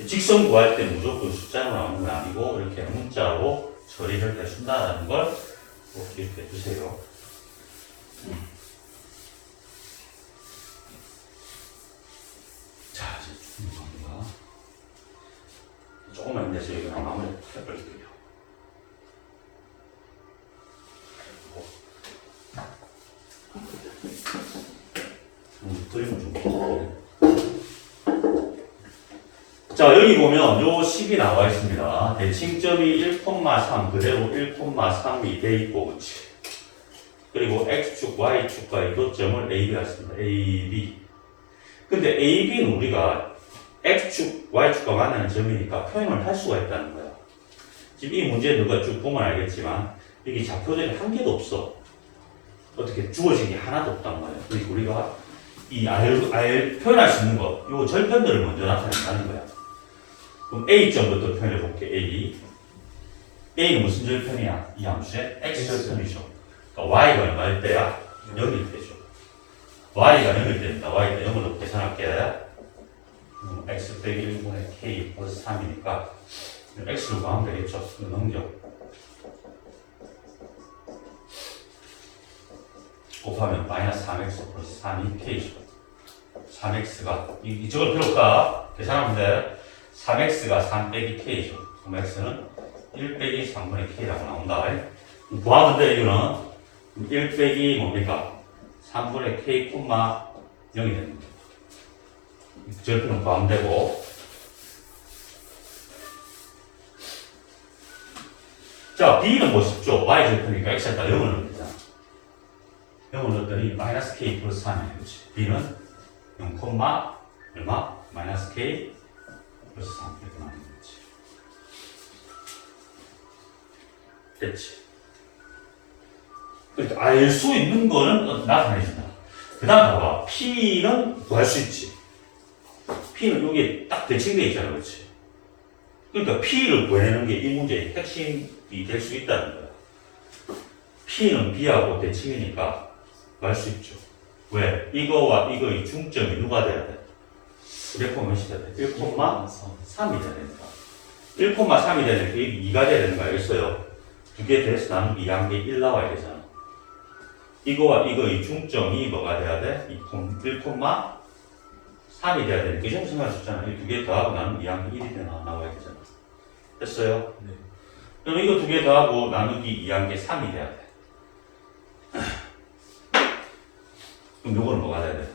직선 구할 때 무조건 숫자로 나오는 건 아니고 이렇게 문자로 처리를 해준다는 걸 꼭 기억해 주세요. 자, 이제 중요합니다. 조금만 내서 여기 마무리 해버릴게요. 그림을 좀 볼게요. 자, 여기 보면 요 식이 나와 있습니다. 대칭점이 1,3 그대로 1,3이 돼 있고, 그렇지. 그리고 x축, y축과 이도점을 AB가 했습니다. AB. 근데 AB는 우리가 x축, y축과 만나는 점이니까 표현을 할 수가 있다는 거야. 지금 이 문제 누가 쭉 보면 알겠지만 여기 좌표들이 한 개도 없어. 어떻게 주어진 게 하나도 없단 말이야. 그러니까 우리가 이 R 표현할 수 있는 거, 요 절편들을 먼저 나타낸다는 거야. 그럼 A점부터 표현해 볼게. A는 무슨 절편이야? 이 함수의 X절편이죠. 그러니까 Y가 얼마일 때야? 0일 때죠. Y가 0일 때니까 Y가 0으로 계산할게. X 빼기 1분의 K 플러스 3이니까 X를 구하면 되겠죠. 넘겨. 곱하면 마이너스 3X 플러스 3이 K죠. 3X가 이쪽을 필요 없다. 계산하면 돼. 3x가 3 빼기 k죠. 그럼 x는 1 빼기 3분의 k라고 나온다. 구하면 돼, 이거는. 1 빼기 뭡니까? 3분의 k, 0이 되는 거예요. 절편은 구하면 되고. 자, b는 뭐 쉽죠? y 절편이니까 x에다 0을 넣으면 되잖아. 0을 넣었더니 마이너스 k 플러스 3이 되지. b는 0, 얼마? 마이너스 k 플러스 3 이렇게 나오는 거지. 됐지? 그러니까 알 수 있는 거는 나타내준다. 그 다음 봐봐. P는 구할 수 있지. P는 여기에 딱 대칭되어 있잖아, 그렇지? 그러니까 P를 구해내는 게 이 문제의 핵심이 될 수 있다는 거야. P는 B하고 대칭이니까 구할 수 있죠. 왜? 이거와 이거의 중점이 누가 돼야 돼? 몇 콤마 몇이 돼야 돼? 1,3이 돼야 된다. 1,3이 되는 게 2가 돼야 되는 거 알겠어요? 두 개 더해서 나누기 2한 게 1 나와야 되잖아. 이거와 이거의 중점이 뭐가 돼야 돼? 1,3이 돼야 되니까 이 정도 생각할 수 있잖아. 이 두 개 더하고 나누기 2한 게 1이 나와야 되잖아. 됐어요? 네. 그럼 이거 두 개 더하고 나누기 2한 게 3이 돼야 돼. 그럼 요거는 뭐가 돼야 돼?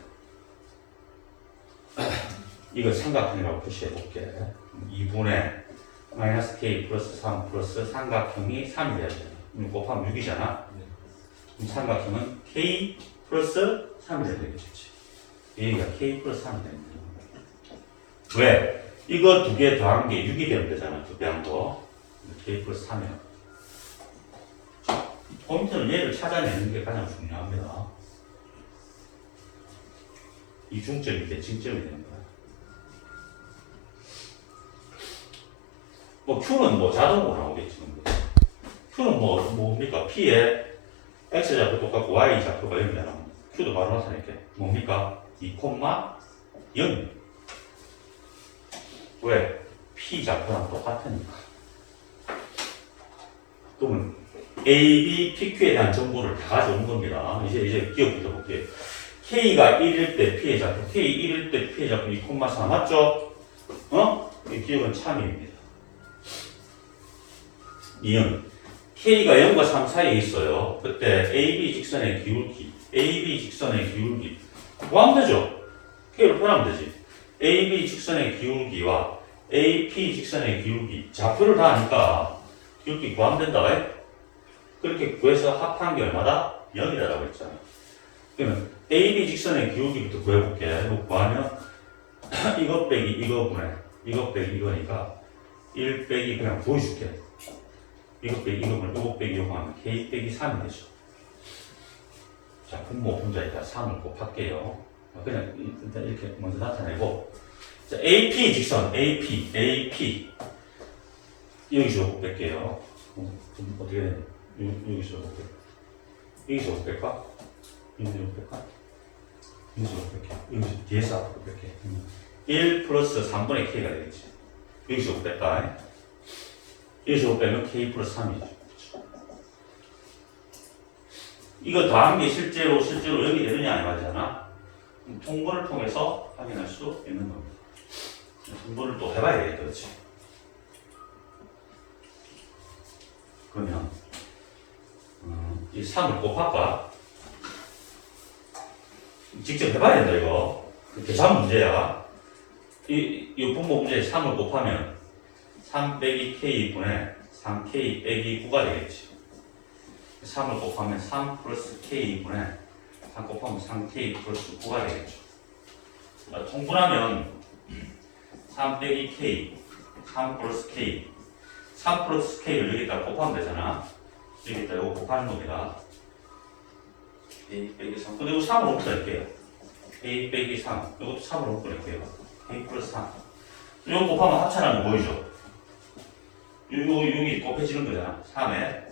이거 삼각형이라고 표시해 볼게. 2분의 마이너스 k 플러스 3 플러스 삼각형이 3이 돼야 되잖아. 곱하면 6이잖아. 그럼 삼각형은 k 플러스 3이 돼야 되겠지. 여기가 k 플러스 3이 되는 거야. 왜? 이거 두 개 더한 게 6이 되면 되잖아. 두 배 한 거. k 플러스 3이야. 포인트는 얘를 찾아내는 게 가장 중요합니다. 이 중점이 대칭점이 되는 거야. 뭐 Q는 뭐 자동으로 나오겠지. Q는 뭡니까? P에 X 좌표 똑같고 Y 좌표가 0이잖아. Q도 바로 나타낼게. 뭡니까? 2,0. 왜? P 좌표랑 똑같으니까. 그러면 A, B, PQ에 대한 정보를 다 가져온 겁니다. 이제 기억부터 볼게요. K가 1일 때 P의 좌표, K 1일 때 P의 좌표 2,4 맞죠? 이 기억은 참입니다. 이은 K가 0과 3 사이에 있어요. 그때 AB 직선의 기울기, AB 직선의 기울기 구하면 되죠? K로 표현하면 되지. AB 직선의 기울기와 AP 직선의 기울기 좌표를 다 아니까 기울기 구하면 된다. 그렇게 구해서 합한 게 얼마다? 0이다라고 했잖아. 그러면 AB 직선의 기울기부터 구해볼게. 이거 구하면 이것 빼기 이거분의 이것 빼기 이거니까 1 빼기 그냥 보여줄게. 이것 빼기 이거분의 이것 빼기 이거 하면 K 빼기 3이 되죠. 자, 분모 분자에다 3을 곱할게요. 그냥 일단 이렇게 먼저 나타내고 자, AP 직선 AP 여기서 곱뺄게요. 어떻게 되냐? 여기서 곱뺄 여기서 곱뺄까? 여기서 곱뺄까? 여기서 곱뺄게. 여기서 뒤에서 앞으로 곱뺄게. 1 플러스 3분의 K가 되겠지. 여기서 곱뺄까? 여기서 곱빼면 K 플러스 3이죠. 이거 더한 게 실제로 여기 되느냐 이 말이잖아. 통분을 통해서 확인할 수 있는 겁니다. 통분을 또 해봐야 되겠다, 그렇지? 그러면 이 3을 곱할까? 직접 해봐야 된다 이거. 계산 문제야. 이 분모 문제에 3을 곱하면 3 빼기 K분의 3K 빼기 9가 되겠지. 3을 곱하면 3 플러스 K분의 3 곱하면 3K 플러스 9가 되겠죠. 통분하면 3 빼기 K, 3 플러스 K, 3 플러스 K를 여기다 곱하면 되잖아. 여기다 이거 곱하는 겁니다. A 빼기 3. 근데 이거 3으로 묶어낼게요. A 빼기 3. 이것도 3으로 묶어낼게요. A 플러스 3. 이거 곱하면 합산하는 거 보이죠? 여기 곱해지는 거잖아. 3에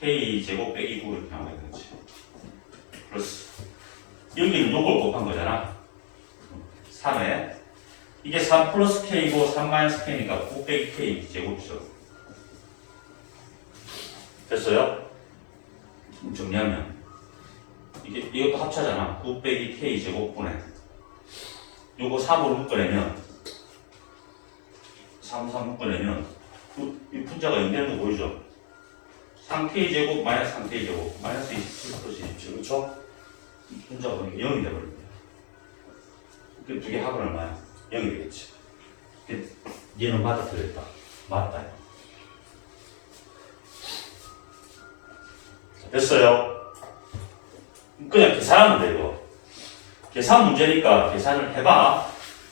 K 제곱 빼기 9 이렇게 나오는 거지. 플러스. 여기는 요걸 곱한 거잖아. 3에 이게 3 플러스 K고 3 마이너스 K니까 9 빼기 K 제곱이죠. 됐어요? 정리하면 이것도 합차잖아. 9 빼기 K 제곱분에 요거 3으로 묶어내면 3 묶어내면 이 분자가 연결되는 거 보이죠? 3K 제곱 마이너스 3K 제곱 마이너스 27 플러스 27 그렇죠? 분자가 0이 되버립니다. 그 두 개 합은 얼마야? 0이 되겠지. 얘는 맞아 틀렸다. 맞다. 됐어요? 그냥 계산하면 돼 이거. 계산 문제니까 계산을 해봐.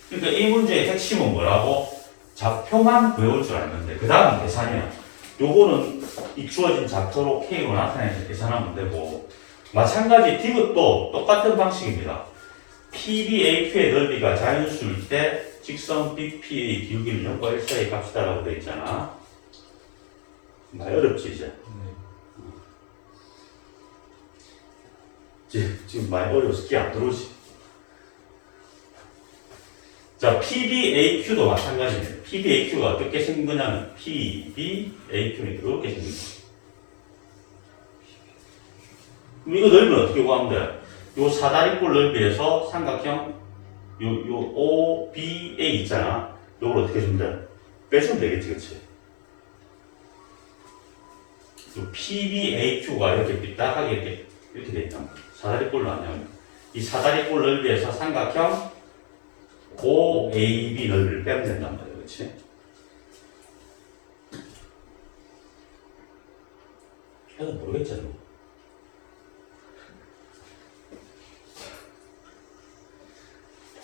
그러니까 이 문제의 핵심은 뭐라고? 좌표만 구해올 줄 알면 돼. 그 다음은 계산이야. 요거는 이 주어진 좌표로 K로 나타내서 계산하면 되고 마찬가지 디귿도 똑같은 방식입니다. PBAQ의 넓이가 자연수일 때 직선 BP의 기울기를 0과 1 사이의 값이다라고 되어 있잖아. 많이 어렵지 이제? 지금 많이 어려워서 끼 안 들어오지? 자, PBAQ도 마찬가지입니다. PBAQ가 어떻게 생긴 거냐면 PBAQ는 이렇게 생긴 거예요. 그럼 이거 넓이는 어떻게 구하면 돼? 요 사다리꼴 넓이에서 삼각형 요 OBA 있잖아. 요걸 어떻게 주면 돼? 빼주면 되겠지, 그치? 요 PBAQ가 이렇게 삐딱하게 이렇게 돼 있단 말이야. 사다리꼴로 하면 이 사다리꼴 넓이에서 삼각형 OAB 넓이를 빼면 된단 말이야, 그렇지? 해도 모르겠잖아.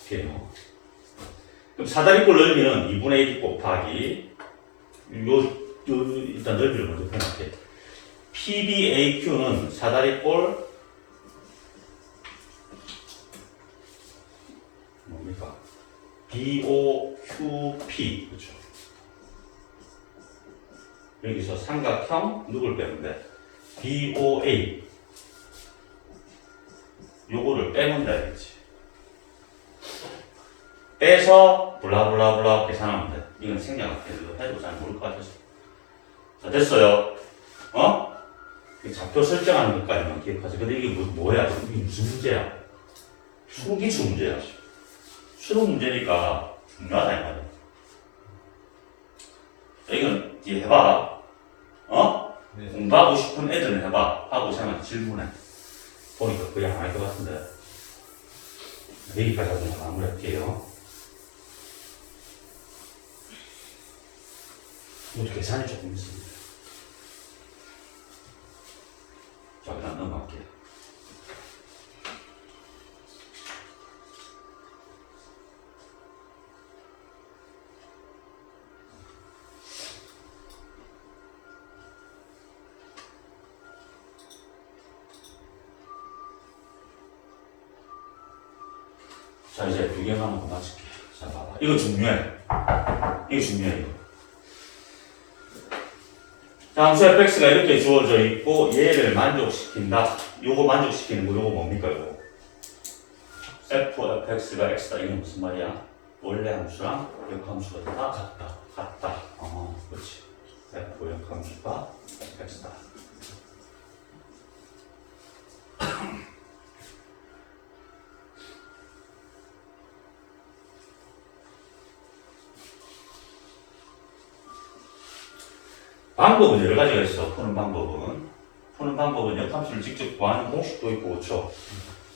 볼게요. 그럼 사다리꼴 넓이는 2분의 1 곱하기 일단 넓이를 먼저 표현할게. PBAQ는 사다리꼴 뭡니까? BOQP 그렇죠? 여기서 삼각형 누굴 빼면 돼? BOA 요거를 빼면 되겠지. 빼서 블라블라블라 계산하면 돼. 이건 생략할게. 이거 해도 잘 모를 것 같아서. 자, 됐어요. 좌표 설정하는 것까지만 기억하자. 근데 이게 뭐야? 이게 무슨 문제야? 수능 기출 문제야. 수능 문제니까 중요하다 이 말이야. 이건 뒤에 해봐. 어? 네. 공부하고 싶은 애들은 해봐. 하고 생각 질문해. 보니까 거의 안 할 것 같은데. 여기까지 하고 마무리할게요. 이것도 계산이 조금 있습니다. 자, 그다음 넘어갈게요. 자, 이제 두 개만 하고 마칠게. 자, 봐봐. 이거 중요해. 이거 중요해, 이거. 자, 함수 fx가 이렇게 주어져 있고, 얘를 만족시킨다. 요거 만족시키는 거, 요거 뭡니까, 요거? fx가 x다. 이건 무슨 말이야? 원래 함수랑 역함수가 다 같다. 같다. 그렇지. f 역함수가 x다. 방법은 여러 가지가 있어. 푸는 방법은 역함수를 직접 구하는 공식도 있고, 그렇죠?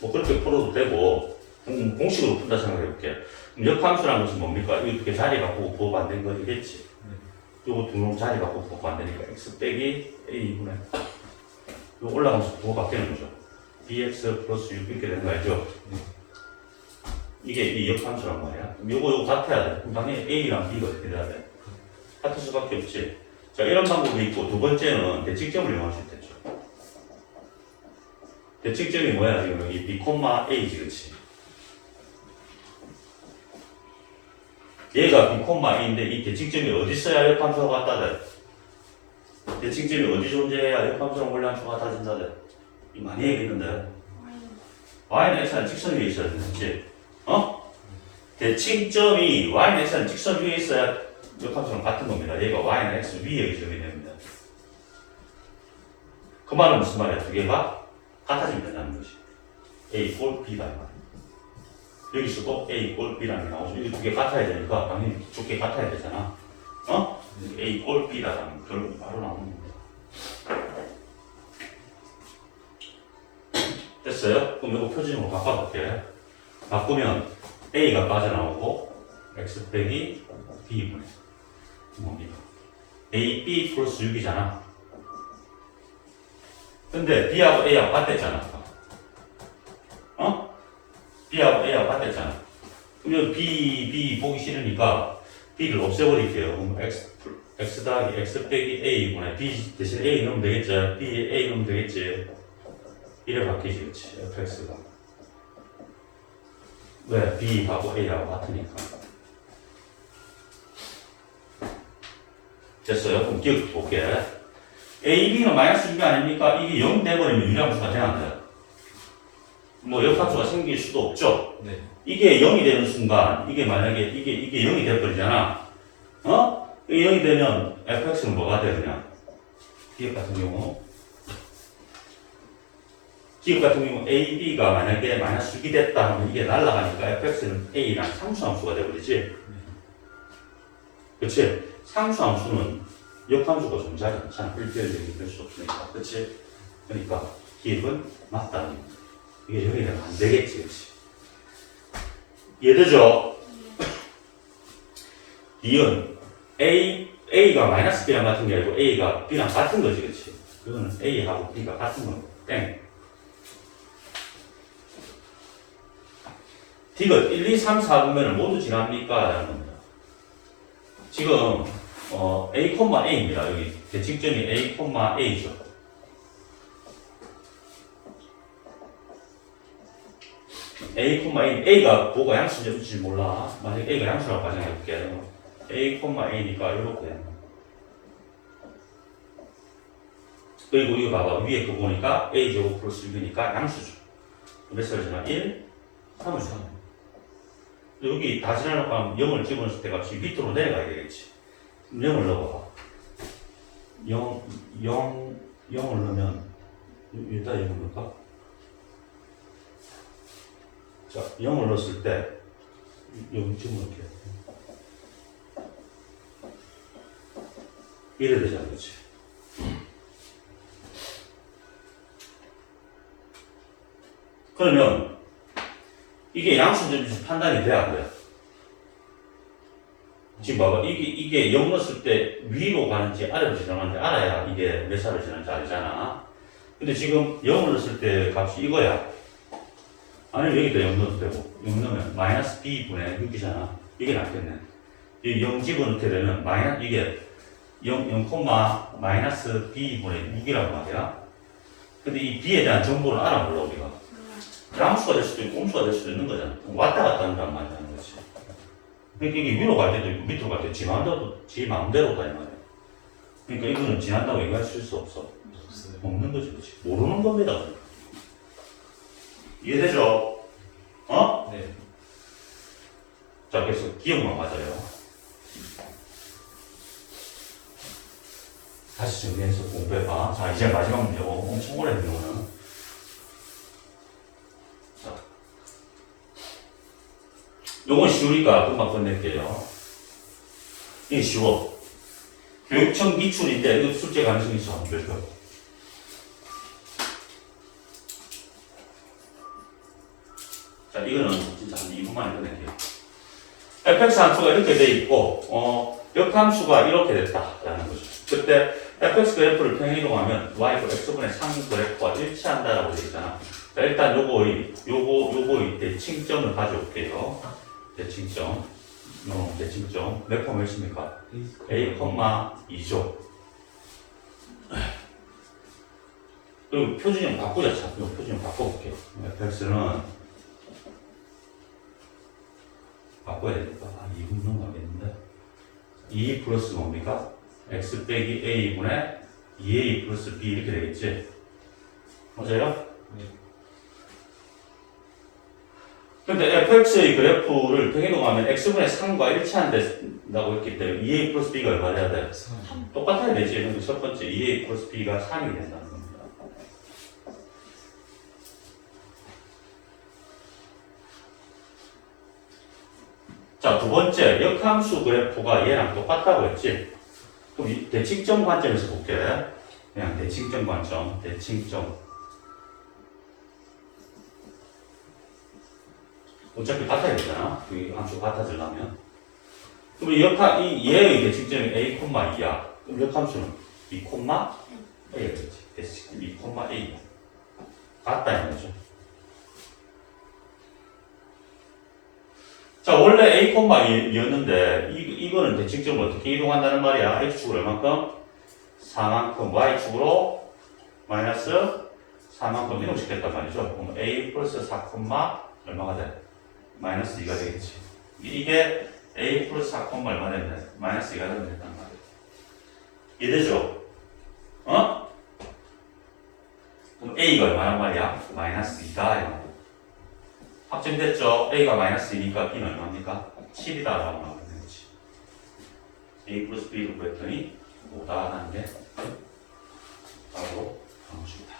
뭐 그렇게 풀어도 되고, 공식으로 푼다 생각해볼게. 그럼 역함수라는 것은 뭡니까? 이거 어떻게 자리 바꾸고 부호가 안 된 거겠지? 요거 두 놈 자리 바꾸고 부호가 안 되니까 x 빼기 a분의 요 올라가면서 부호가 바뀌는 거죠. bx 플러스 6 이렇게 되는 거 알죠? 이게 이 역함수란 말이야. 그럼 요거 같아야 돼. 그럼 당연히 a랑 b가 어떻게 돼야 돼? 같을 수밖에 없지. 자, 이런 방법이 있고, 두 번째는 대칭점을 이용할 수 있겠죠. 대칭점이 뭐야? 지금 여기 b, a지, 그치? 얘가 b, a인데 이 대칭점이 어디 있어야 역함수가 같다 돼? 대칭점이 어디 존재해야 역함수랑 원래 함수가 같아진다 돼? 이거 많이 얘기했는데. y는 x는 직선 위에 있어야 되는지, 대칭점이 y는 x는 직선 위에 있어야 역함수랑 같은 겁니다. 얘가 y는 x 위에 지점이 됩니다. 그 말은 무슨 말이야? 두 개가 같아지면 된다는 것이. a 이꼴 b다 이 말이야. 여기서도 a 이꼴 b라는 게 나오죠. 이게 두 개 같아야 되니까 당연히 두께 같아야 되잖아. a 이꼴 b라는 결론이 바로 나오는 겁니다. 됐어요? 그럼 이거 표준으로 바꿔볼게. 바꾸면 a가 빠져나오고 x 빼기 b분의 뭡니까? a, b 플러스 6이잖아. 근데 b하고 a하고 같댔잖아. b하고 a하고 같댔잖아. 그러면 b 보기 싫으니까 b를 없애버릴게요. 그럼 x 더하기 x 빼기 a분의 b 대신 a 넣으면 되겠지. b에 a 넣으면 되겠지. 이래 바뀌지, 그렇지? fx가. 왜? b하고 a하고 같으니까. 됐어요? 그럼 기억 볼게. a, b는 마이너스 6이 아닙니까? 이게 0 돼버리면 유리함수가 되면 안 돼요. 뭐 역함수가 생길 수도 없죠? 네. 이게 0이 되는 순간, 이게 만약에 이게 0이 돼버리잖아. 이게 0이 되면 fx는 뭐가 돼, 그냥? 기억 같은 경우. 기억 같은 경우 a, b가 만약에 마이너스 6이 됐다 하면 이게 날아가니까 fx는 a랑 상수함수가 돼버리지. 그치? 상수함수는 역함수가 존재하지 않잖아. 1대1이 될 수 없으니까. 그치? 그러니까 기억은 맞다는 겁니다. 이게 0이 되면 안 되겠지, 그치? 이해되죠? D은 A가 마이너스 B랑 같은 게 아니고 A가 B랑 같은 거지, 그치? 이거는 A하고 B가 같은 겁니다. 땡. D가 1, 2, 3, 4분면을 모두 지납니까? 라는 겁니다. 지금 A, A입니다. 여기 대칭점이 A, A죠. A가 뭐가 양수인지 몰라. 만약 A가 양수라고 가정해볼게. A니까 이렇게. 그리고 이거 봐봐. 위에 거 보니까 A제곱 플러스 6이니까 양수죠. 몇 살이잖아? 1, 3을 3. 여기 다 지나놓고 하면 0을 집어넣을 때 값이 밑으로 내려가야 되겠지. 0을 넣어봐. 0을 넣으면 여기다 0을 넣을까? 자, 0을 넣었을 때 여기 지금 이렇게 이래 되잖아, 그렇지? 그러면 이게 양수점에서 판단이 돼야 안 돼? 지금 봐봐, 이게 0 넣었을 때 위로 가는지 아래로 지나가는지 알아야 이게 몇 살을 지나는지 알잖아. 근데 지금 0을 넣었을 때 값이 이거야. 아니면 여기다 0 넣어도 되고, 0 넣으면 마이너스 b분의 6이잖아. 이게 낫겠네. 이 0 집어넣게 되면 이게 0, 마이너스 b분의 6이란 말이야. 근데 이 b에 대한 정보를 알아보려 우리가. 양수가 될 수도 있고 음수가 될 수도 있는 거잖아. 왔다 갔다 한다는 말이라는 거지. 그러니까 이게 위로 갈 때도 있고 밑으로 갈 때도 지 마음대로다 이 말이야. 그러니까 이거는 지난다고 얘기할 수 없어. 없어요. 없는 거지, 그렇지. 모르는 겁니다. 이해되죠? 어? 네. 자, 그래서 기억만 맞아요. 다시 정리해서 공부해봐. 자, 이제 마지막 문제. 엄청 오래 했네, 오늘. 자. 요건 쉬우니까 금방 끝낼게요. 이게 쉬워. 교육청 기출인데, 이거 출제 가능성이 있어. 몇 표? 자, 이거는 진짜 한 2분만에 끝낼게요. fx 함수가 이렇게 돼 있고, 역함수가 이렇게 됐다라는 거죠. 그때 fx 그래프를 평행이동하면 y x분의 3 그래프와 일치한다라고 돼 있잖아. 자, 일단 요거의 대칭점을 가져올게요. 대칭점. 대칭점. 몇 콤마 몇입니까? a, 2죠. 그리고 표준형 바꾸자. 자, 표준형 바꿔볼게요. fx는 바꿔야 되니까 2분 넘어가겠는데 2 플러스 뭡니까? x 빼기 a분의 2a 플러스 b 이렇게 되겠지? 맞아요? 네. 근데 fx의 그래프를 평행이동하면 x분의 3과 일치한다고 했기 때문에 2a 플러스 b가 얼마 돼야 돼? 3. 똑같아야 되지. 근데 첫 번째 2a 플러스 b가 3이 된다는 겁니다. 자, 두 번째, 역함수 그래프가 얘랑 똑같다고 했지? 그럼 이 대칭점 관점에서 볼게. 그냥 대칭점 관점, 대칭점. 어차피 같아야 되잖아. 이 함수가 같아지려면. 그럼 얘의 대칭점이 a, 2야. 그럼 역함수는 2, A가 되지. 대칭점 2, A야. 같다, 이거죠. 자, 원래 a, 2였는데 이거는 대칭점을 어떻게 이동한다는 말이야? x축으로 얼만큼? 4만큼, y축으로 마이너스 4만큼 이동시켰단 말이죠. 그럼 a 플러스 4, 얼마가 돼? 마이너스 2가 되겠지. 이게 a 플러스 4, 얼마 되면 마이너스 2가 되면 된단 말이야. 이해되죠? 어? 그럼 a가 얼마란 말이야? 마이너스 2다. 확정됐죠? A가 마이너스 2니까 B는 얼마입니까? 7이다 라고 나오게 되는 거지. A 플러스 B를 구했더니 5다 라는 게 바로 방식이다.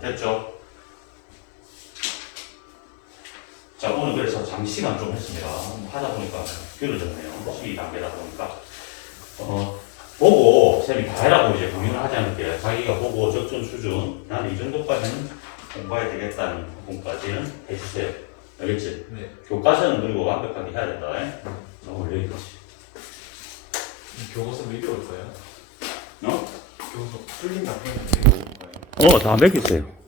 됐죠? 자, 오늘 그래서 장시간 좀 했습니다. 하다 보니까 길어졌네요. 시기 단계다 보니까. 보고 쌤이 다 해라고 이제 강요를 하지 않을게. 자기가 보고 적정 수준, 나는 이 정도까지는 공부해야 되겠다는 부분까지는 해주세요. 알겠지? 네. 교과서는 그리고 완벽하게 해야 된다. 오늘 여기까지. 교과서 몇 개 올까요? 어? 교과서 풀린 답변은 몇 개 올까요? 다 매겼어요.